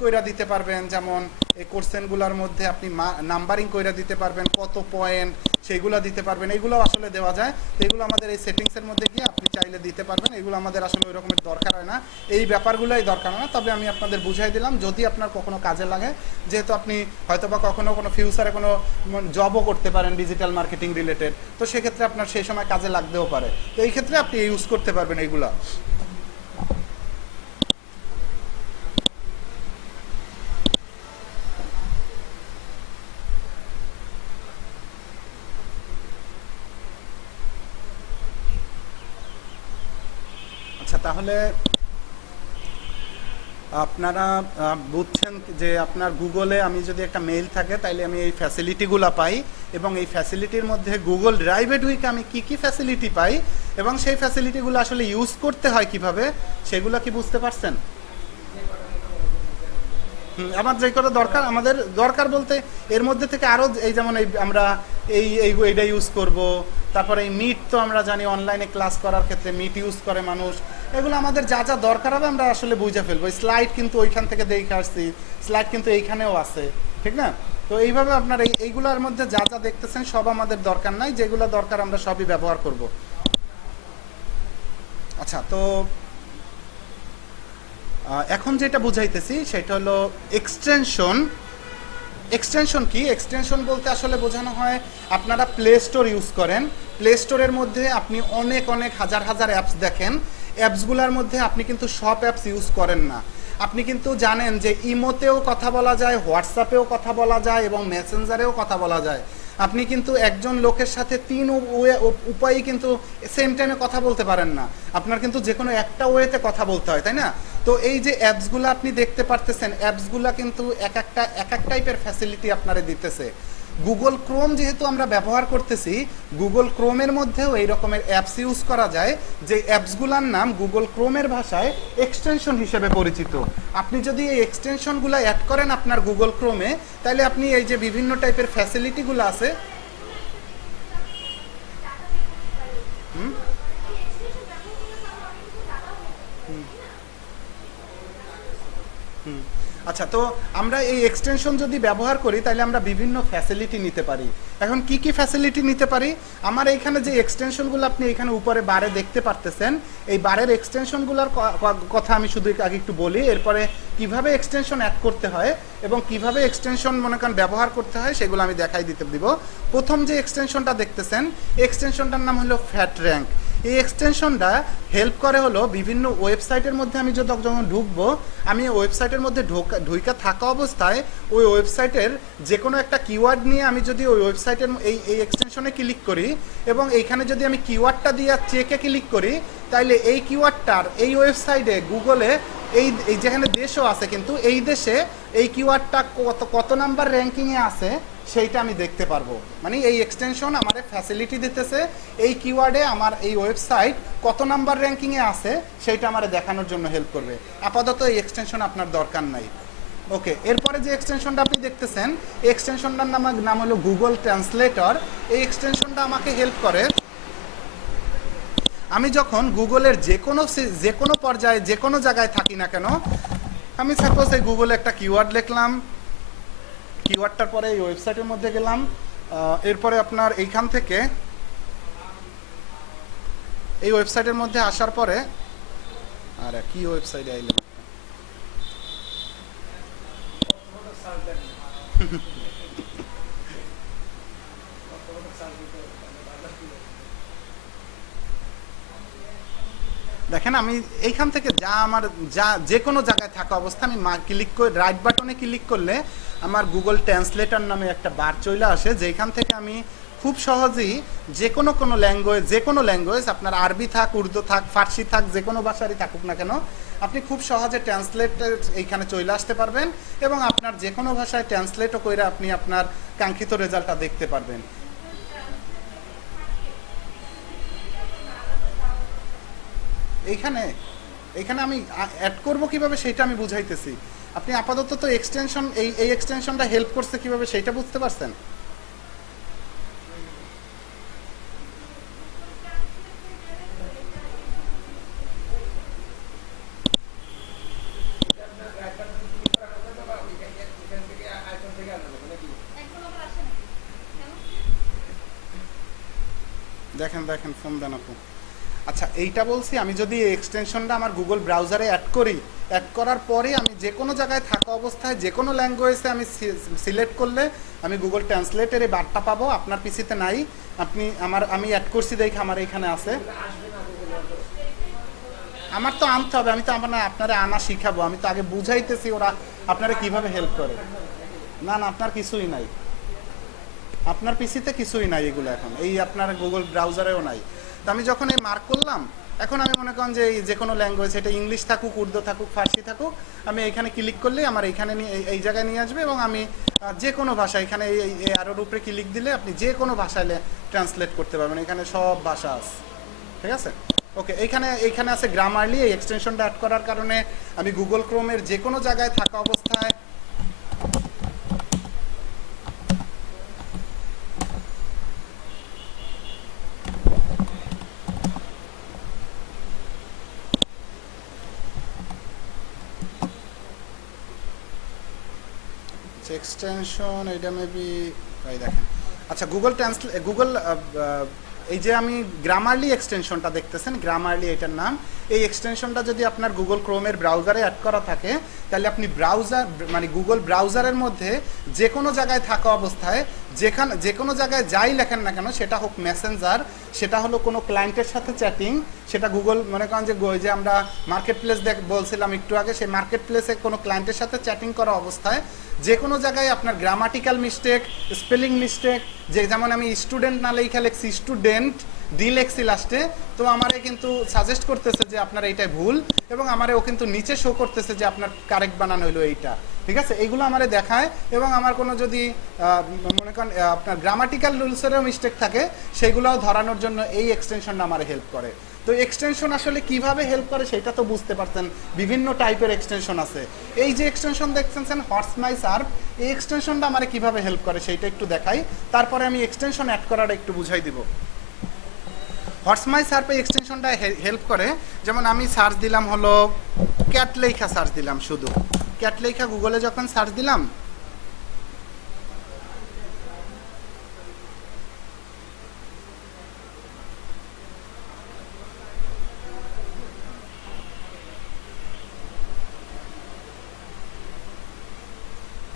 কইরা দিতে পারবেন, যেমন এই কোশ্চেনগুলোর মধ্যে আপনি নাম্বারিং কইরা দিতে পারবেন, কত পয়েন্ট সেইগুলো দিতে পারবেন, এগুলো আসলে দেওয়া যায়। তো এগুলো আমাদের এই সেটিংসের মধ্যে গিয়ে আপনি চাইলে দিতে পারবেন, এগুলো আমাদের আসলে ওই রকমের দরকার হয় না, এই ব্যাপারগুলোই দরকার হয় না। তবে আমি আপনাদের বুঝাই দিলাম যদি আপনার কখনো কাজে লাগে, যেহেতু আপনি হয়তো বা কখনো কোনো ফিউচারে কোনো জবও করতে পারেন ডিজিটাল মার্কেটিং রিলেটেড, তো সেক্ষেত্রে আপনার সেই সময় কাজে লাগতেও পারে, তো এই ক্ষেত্রে আপনি ইউজ করতে পারবেন এইগুলা। আচ্ছা, তাহলে আপনারা বুঝছেন যে আপনার গুগলে আমি যদি একটা মেইল থাকে তাইলে আমি এই ফ্যাসিলিটিগুলো পাই, এবং এই ফ্যাসিলিটির মধ্যে গুগল ড্রাইভে ঢুকে আমি কি কি ফ্যাসিলিটি পাই এবং সেই ফ্যাসিলিটিগুলো আসলে ইউজ করতে হয় কিভাবে, সেগুলো কি বুঝতে পারছেন? আমার যে করে দরকার, আমাদের দরকার বলতে এর মধ্যে থেকে আরও এই যেমন এই আমরা এইটা ইউজ করব, তারপরে এই মিট তো আমরা জানি অনলাইনে ক্লাস করার ক্ষেত্রে মিট ইউজ করে মানুষ, এগুলো আমাদের যা যা দরকার হবে আমরা আসলে বুঝে ফেলবো। স্লাইড কিন্তু ওইখান থেকে দেখে আসছি, স্লাইড কিন্তু এইখানেও আছে, ঠিক না? তো এইভাবে আপনার এইগুলোর মধ্যে যা যা দেখতেছেন সব আমাদের দরকার নাই, যেগুলো দরকার আমরা সবই ব্যবহার করব। আচ্ছা, তো এখন যেটা বুঝাইতেছি সেটা হলো এক্সটেনশন। এক্সটেনশন কি? এক্সটেনশন বলতে আসলে বোঝানো হয় আপনারা প্লে স্টোর ইউজ করেন, প্লে স্টোরের মধ্যে আপনি অনেক অনেক হাজার হাজার অ্যাপস দেখেন, অ্যাপসগুলোর মধ্যে আপনি কিন্তু সব অ্যাপস ইউজ করেন না। আপনি কিন্তু জানেন যে ইমোতেও কথা বলা যায়, হোয়াটসঅ্যাপেও কথা বলা যায় এবং মেসেঞ্জারেও কথা বলা যায়। আপনি কিন্তু একজন লোকের সাথে তিন উপায়ে কিন্তু সেম টাইমে কথা বলতে পারেন না, আপনার কিন্তু যে কোনো একটা ওয়েতে কথা বলতে হয়, তাই না? তো এই যে অ্যাপসগুলো আপনি দেখতে পারতেছেন, অ্যাপসগুলো কিন্তু এক এক টাইপের ফ্যাসিলিটি আপনারা দিতেছে। গুগল ক্রোম যেহেতু আমরা ব্যবহার করতেছি, গুগল ক্রোমের মধ্যেও এই রকমের অ্যাপস ইউজ করা যায়, যে অ্যাপসগুলোর নাম গুগল ক্রোমের ভাষায় এক্সটেনশন হিসেবে পরিচিত। আপনি যদি এই এক্সটেনশনগুলো অ্যাড করেন আপনার গুগল ক্রোমে, তাহলে আপনি এই যে বিভিন্ন টাইপের ফ্যাসিলিটিগুলো আছে, আচ্ছা, তো আমরা এই এক্সটেনশন যদি ব্যবহার করি তাহলে আমরা বিভিন্ন ফ্যাসিলিটি নিতে পারি। এখন কি কি ফ্যাসিলিটি নিতে পারি? আমার এইখানে যে এক্সটেনশনগুলো আপনি এখানে উপরে বারে দেখতে পারতেছেন, এই বারের এক্সটেনশনগুলোর কথা আমি শুধু আগে একটু বলি, এরপরে কিভাবে এক্সটেনশন অ্যাড করতে হয় এবং কিভাবে এক্সটেনশন মনে করেন ব্যবহার করতে হয় সেগুলো আমি দেখাই দিব। প্রথম যে এক্সটেনশনটা দেখতেছেন, এক্সটেনশনটার নাম হলো ফ্যাট র্যাঙ্ক। এই এক্সটেনশনটা হেল্প করে হলো বিভিন্ন ওয়েবসাইটের মধ্যে আমি যখন ঢুকবো, আমি ওয়েবসাইটের মধ্যে ঢুকা থাকা অবস্থায় ওই ওয়েবসাইটের যে কোনো একটা কিওয়ার্ড নিয়ে আমি যদি ওই ওয়েবসাইটের এই এক্সটেনশনে ক্লিক করি এবং এইখানে যদি আমি কিওয়ার্ডটা দিয়ে চেকে ক্লিক করি, তাইলে এই কিওয়ার্ডটার এই ওয়েবসাইটে গুগলে এই যেখানে দেশও আছে, কিন্তু এই দেশে এই কিওয়ার্ডটা কত নাম্বার র্যাঙ্কিংয়ে আছে সেইটা আমি দেখতে পারবো। মানে এই এক্সটেনশন আমার ফ্যাসিলিটি দিতেছে এই কিওয়ার্ডে আমার এই ওয়েবসাইট কত নাম্বার র্যাঙ্কিংয়ে আছে সেইটা আমার দেখানোর জন্য হেল্প করবে। আপাতত এই এক্সটেনশন আপনার দরকার নাই। ওকে, এরপরে যে এক্সটেনশনটা আপনি দেখতেছেন, এই এক্সটেনশনটার নাম হলো গুগল ট্রান্সলেটর। এই এক্সটেনশনটা আমাকে হেল্প করে আমি যখন গুগলের যে কোনো পর্যায়ে যে কোনো জায়গায় থাকি না কেন, আমি সাপোজ এই গুগলে একটা কিওয়ার্ড লিখলাম, কিওয়ার্ডটার পরে এই ওয়েবসাইটের মধ্যে গেলাম, এরপরে আপনার এইখান থেকে এই ওয়েবসাইটের মধ্যে আসার পরে, আর কি ওয়েবসাইটে আইলাম, দেখেন আমি এইখান থেকে আমার যে কোনো জায়গায় থাকা অবস্থা আমি ক্লিক করে রাইট বাটনে ক্লিক করলে আমার গুগল ট্রান্সলেটর নামে একটা বার চলে আসে, যেখান থেকে আমি খুব সহজেই যে কোনো ল্যাঙ্গুয়েজ আপনার আরবি থাক, উর্দু থাক, ফার্সি থাক, যে কোনো ভাষারই থাকুক না কেন, আপনি খুব সহজে ট্রান্সলেটের এইখানে চলে আসতে পারবেন এবং আপনার যে কোনো ভাষায় ট্রান্সলেটও করে আপনি আপনার কাঙ্ক্ষিত রেজাল্টটা দেখতে পারবেন। এইখানে আমি অ্যাড করব কিভাবে সেটা আমি বুঝাইতেছি। আপনি আপাতত তো এক্সটেনশন এই এক্সটেনশনটা হেল্প করছে কিভাবে সেটা বুঝতে পারছেন? দেখেন ফোন দেন আপু। আচ্ছা, এইটা বলছি আমি যদি এই এক্সটেনশনটা আমার গুগল ব্রাউজারে অ্যাড করি, অ্যাড করার পরে আমি যে কোনো জায়গায় থাকা অবস্থায় যে কোনো ল্যাঙ্গুয়েজে আমি সিলেক্ট করলে আমি গুগল ট্রান্সলেটের এই বারটা পাবো। আপনার পিসিতে নাই, আমি অ্যাড করছি দেখে আমার এইখানে আছে। আমার তো আনতে হবে, আমি তো আপনারা আনা শিখাবো, আমি তো আগে বুঝাইতেছি ওরা আপনারা কিভাবে হেল্প করে। না আপনার কিছুই নাই, আপনার পিসিতে কিছুই নাই এগুলো এখন, এই আপনার গুগল ব্রাউজারেও নাই। তো আমি যখন এই মার্ক করলাম, এখন আমি মনে করেন যে যে কোনো ল্যাঙ্গুয়েজ, এটা ইংলিশ থাকুক, উর্দু থাকুক, ফার্সি থাকুক, আমি এখানে ক্লিক করলেই আমার এইখানে এই জায়গায় নিয়ে আসবে এবং আমি যে কোনো ভাষা এখানে এই আরোর উপরে ক্লিক দিলে আপনি যে কোনো ভাষায় ট্রান্সলেট করতে পারবেন। এখানে সব ভাষা আছে, ঠিক আছে? ওকে, এইখানে আছে গ্রামারলি। এই এক্সটেনশনটা অ্যাড করার কারণে আমি গুগল ক্রোমের যে কোনো জায়গায় থাকা অবস্থায় এক্সটেনশন এটা মেবি এই দেখেন। আচ্ছা গুগল এই যে আমি গ্রামারলি এক্সটেনশনটা দেখতেছেন, গ্রামারলি এটার নাম। এই এক্সটেনশনটা যদি আপনার গুগল ক্রোমের ব্রাউজারে অ্যাড করা থাকে, তাহলে আপনি ব্রাউজার মানে গুগল ব্রাউজারের মধ্যে যে কোনো জায়গায় থাকা অবস্থায় যে কোনো জায়গায় যাই লেখেন না কেন, সেটা হোক মেসেঞ্জার, সেটা হলো কোনো ক্লায়েন্টের সাথে চ্যাটিং, সেটা গুগল মনে করেন যে আমরা মার্কেট প্লেস বলছিলাম একটু আগে, সেই মার্কেট প্লেসে কোনো ক্লায়েন্টের সাথে চ্যাটিং করা অবস্থায় যে কোনো জায়গায় আপনার গ্রামাটিক্যাল মিস্টেক, স্পেলিং মিস্টেক, যেমন আমি স্টুডেন্ট না লেখা লেখছি স্টুডেন্ট, ডি লেখছি লাস্টে, তো আমারে কিন্তু সাজেস্ট করতেছে যে আপনার এইটাই ভুল, এবং আমারে ও কিন্তু নিচে শো করতেছে যে আপনার কারেক্ট বানানো হলো এইটা, ঠিক আছে। এইগুলো আমারে দেখায়, এবং আমার কোনো যদি মনে করেন আপনার গ্রামাটিক্যাল রুলসেরও মিস্টেক থাকে, সেইগুলোও ধরানোর জন্য এই এক্সটেনশনটা আমারে হেল্প করে। তো এক্সটেনশন আসলে কিভাবে হেল্প করে সেটা তো বুঝতে পারছেন, বিভিন্ন টাইপের এক্সটেনশন আছে। এই যে এক্সটেনশন দেখছেন হর্স মাই সার্ভ, এই এক্সটেনশনটা আমারে কিভাবে হেল্প করে সেইটা একটু দেখাই, তারপরে আমি এক্সটেনশন অ্যাড করাটা একটু বুঝাই দিব। হর্স মাই সার্ভ এই এক্সটেনশনটা হেল্প করে, যেমন আমি সার্চ দিলাম হলো ক্যাট লেখা, সার্চ দিলাম শুধু ক্যাট লেখা গুগলে যখন সার্চ দিলাম,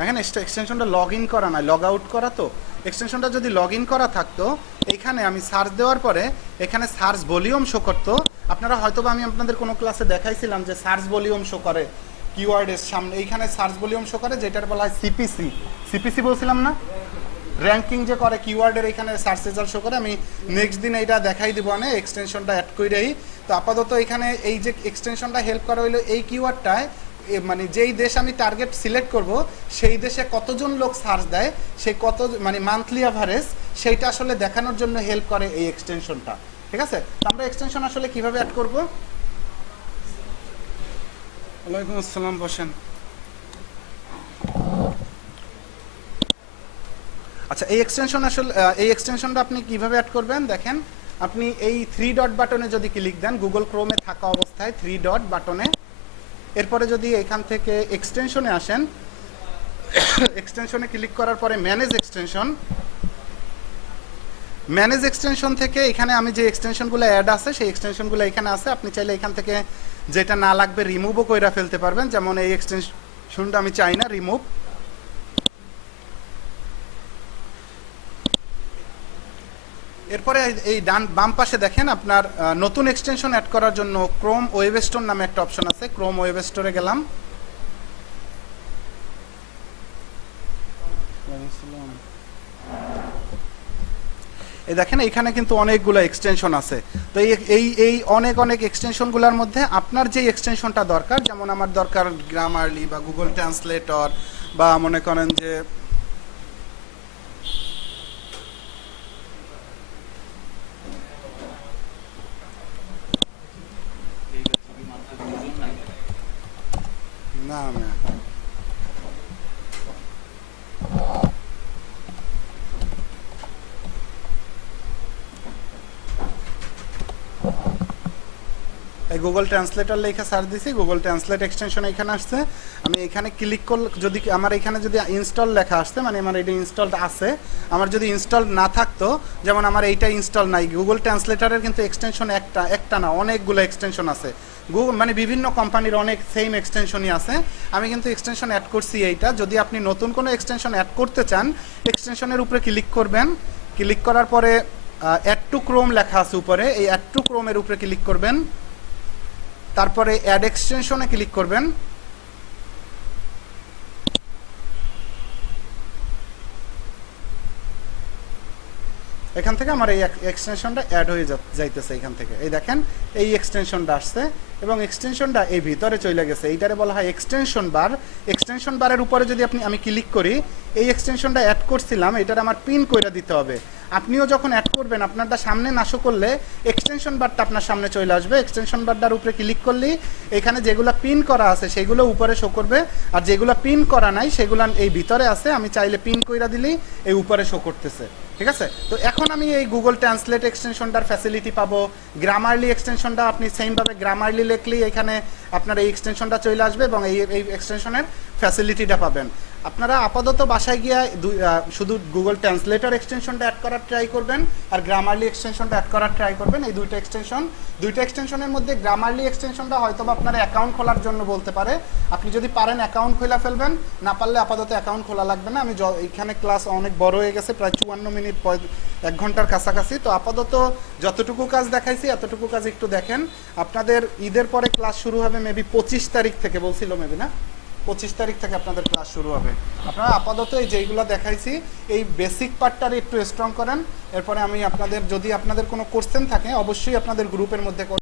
এখানে এক্সটেনশনটা লগ ইন করা নয়, লগ আউট করা। তো এক্সটেনশনটা যদি লগ ইন করা থাকতো, এইখানে আমি সার্চ দেওয়ার পরে এখানে সার্চ ভলিউম শো করতো। আপনারা হয়তো বা আমি আপনাদের কোনো ক্লাসে দেখাইছিলাম যে সার্চ ভলিউম শো করে কিওয়ার্ডের সামনে, এইখানে সার্চ ভলিউম শো করে, যেটার বলা হয় সিপিসি। সিপিসি বলছিলাম না, র্যাঙ্কিং যে করে কিওয়ার্ডের, এইখানে সার্চ রেজাল্ট শো করে। আমি নেক্সট দিন এইটা দেখাই দিব না, এক্সটেনশনটা অ্যাড করেই। তো আপাতত এখানে এই যে এক্সটেনশনটা হেল্প করা হইলো এই কিওয়ার্ডটায়, মানে যেই দেশ আমি টার্গেট সিলেক্ট করব, সেই দেশে কতজন লোক সার্চ দেয়, সেই কত মানে মান্থলি অ্যাভারেজ, সেইটা আসলে দেখানোর জন্য হেল্প করে এই এক্সটেনশনটা, ঠিক আছে। তো আমরা এক্সটেনশন আসলে কিভাবে অ্যাড করব? ওয়ালাইকুম আসসালাম, বসেন। আচ্ছা, এই এক্সটেনশনটা আপনি কিভাবে অ্যাড করবেন দেখেন। আপনি এই 3 ডট বাটনে যদি ক্লিক দেন, গুগল ক্রোমে থাকা অবস্থায় 3 ডট বাটনে, এরপরে যদি এখান থেকে এক্সটেনশনে আসেন, এক্সটেনশনে ক্লিক করার পরে ম্যানেজ এক্সটেনশন থেকে এখানে আমি যে এক্সটেনশনগুলো অ্যাড আছে সেই এক্সটেনশনগুলো এখানে আছে। আপনি চাইলে এখান থেকে যেটা না লাগবে রিমুভও কইরা ফেলতে পারবেন, যেমন এই এক্সটেনশনটা আমি চাই না, রিমুভ। এরপরে এই বাম পাশে দেখেন আপনার নতুন এক্সটেনশন অ্যাড করার জন্য ক্রোম ওয়েব স্টোর নামে একটা অপশন আছে। ক্রোম ওয়েব স্টোরে গেলাম, এই দেখেন এইখানে কিন্তু অনেকগুলো এক্সটেনশন আছে। তো এই অনেক এক্সটেনশনগুলোর মধ্যে আপনার যে এক্সটেনশনটা দরকার, যেমন আমার দরকার গ্রামারলি বা গুগল ট্রান্সলেটর, বা মনে করেন যে না এই গুগল ট্রান্সলেটর লেখা সার্চ দিছি, গুগল ট্রান্সলেট এক্সটেনশন এখানে আসছে। আমি এখানে ক্লিক করলে যদি আমার এখানে যদি ইনস্টল লেখা আসছে, মানে আমার এটা ইনস্টলড আছে। আমার যদি ইনস্টল না থাকতো, যেমন আমার এইটা ইনস্টল নাই, গুগল ট্রান্সলেটরের কিন্তু এক্সটেনশন একটা না অনেকগুলো এক্সটেনশন আছে। গুগল মানে বিভিন্ন কোম্পানির অনেক সেম এক্সটেনশনই আছে। আমি কিন্তু এক্সটেনশন অ্যাড করছি এইটা। যদি আপনি নতুন কোনো এক্সটেনশন অ্যাড করতে চান, এক্সটেনশনের উপরে ক্লিক করবেন, ক্লিক করার পরে অ্যাড টু ক্রোম লেখা আছে উপরে, এই অ্যাড টু ক্রোমের উপরে ক্লিক করবেন, তারপরে অ্যাড এক্সটেনশনে ক্লিক করবেন। এখান থেকে আমার এই এক্সটেনশনটা অ্যাড হয়ে যাইতেছে এখান থেকে। এই দেখেন এই এক্সটেনশনটা আসছে এবং এক্সটেনশনটা এই ভিতরে চলে গেছে। এইটারে বলা হয় এক্সটেনশন বার। এক্সটেনশন বারের উপরে যদি আমি ক্লিক করি, এই এক্সটেনশনটা অ্যাড করছিলাম, এটার আমার পিন করে দিতে হবে। আপনিও যখন অ্যাড করবেন, আপনারটা সামনে না শো করলে এক্সটেনশন বারটা আপনার সামনে চলে আসবে। এক্সটেনশন বারটার উপরে ক্লিক করলেই এখানে যেগুলো পিন করা আছে সেগুলো উপরে শো করবে, আর যেগুলো পিন করা নাই সেগুলো এই ভিতরে আছে। আমি চাইলে পিন কইরা দিলেই এই উপরে শো করতেছে। ঠিক আছে। তো এখন আমি এই গুগল ট্রান্সলেট এক্সটেনশনটার ফ্যাসিলিটি পাবো, গ্রামারলি এক্সটেনশনটা আপনি সেমভাবে গ্রামারলি লিখলেই এখানে আপনার এই এক্সটেনশনটা চলে আসবে এবং এই এক্সটেনশনের ফ্যাসিলিটিটা পাবেন। আপনারা আপাতত বাসায় গিয়ে শুধু গুগল ট্রান্সলেটর এক্সটেনশনটা অ্যাড করার ট্রাই করবেন আর গ্রামারলি এক্সটেনশনটা অ্যাড করার ট্রাই করবেন। এই দুইটা এক্সটেনশনের মধ্যে গ্রামারলি এক্সটেনশনটা হয়তো বা আপনার অ্যাকাউন্ট খোলার জন্য বলতে পারে, আপনি যদি পারেন অ্যাকাউন্ট খোলা ফেলবেন, না পারলে আপাতত অ্যাকাউন্ট খোলা লাগবে না। আমি এখানে ক্লাস অনেক বড় হয়ে গেছে, প্রায় 54 মিনিট 1 ঘন্টার কাছাকাছি। তো আপাতত যতটুকু কাজ দেখাইছি এতটুকু কাজ একটু দেখেন। আপনাদের ঈদের পরে ক্লাস শুরু হবে মেবি 25 তারিখ থেকে, বলছিল মেবি না, 25 তারিখ থেকে আপনাদের ক্লাস শুরু হবে। আপনারা আপাতত এই যেইগুলো দেখাইছি এই বেসিক পার্টটার একটু স্ট্রং করেন। এরপরে আমি আপনাদের, যদি আপনাদের কোনো কোশ্চেন থাকে অবশ্যই আপনাদের গ্রুপের মধ্যে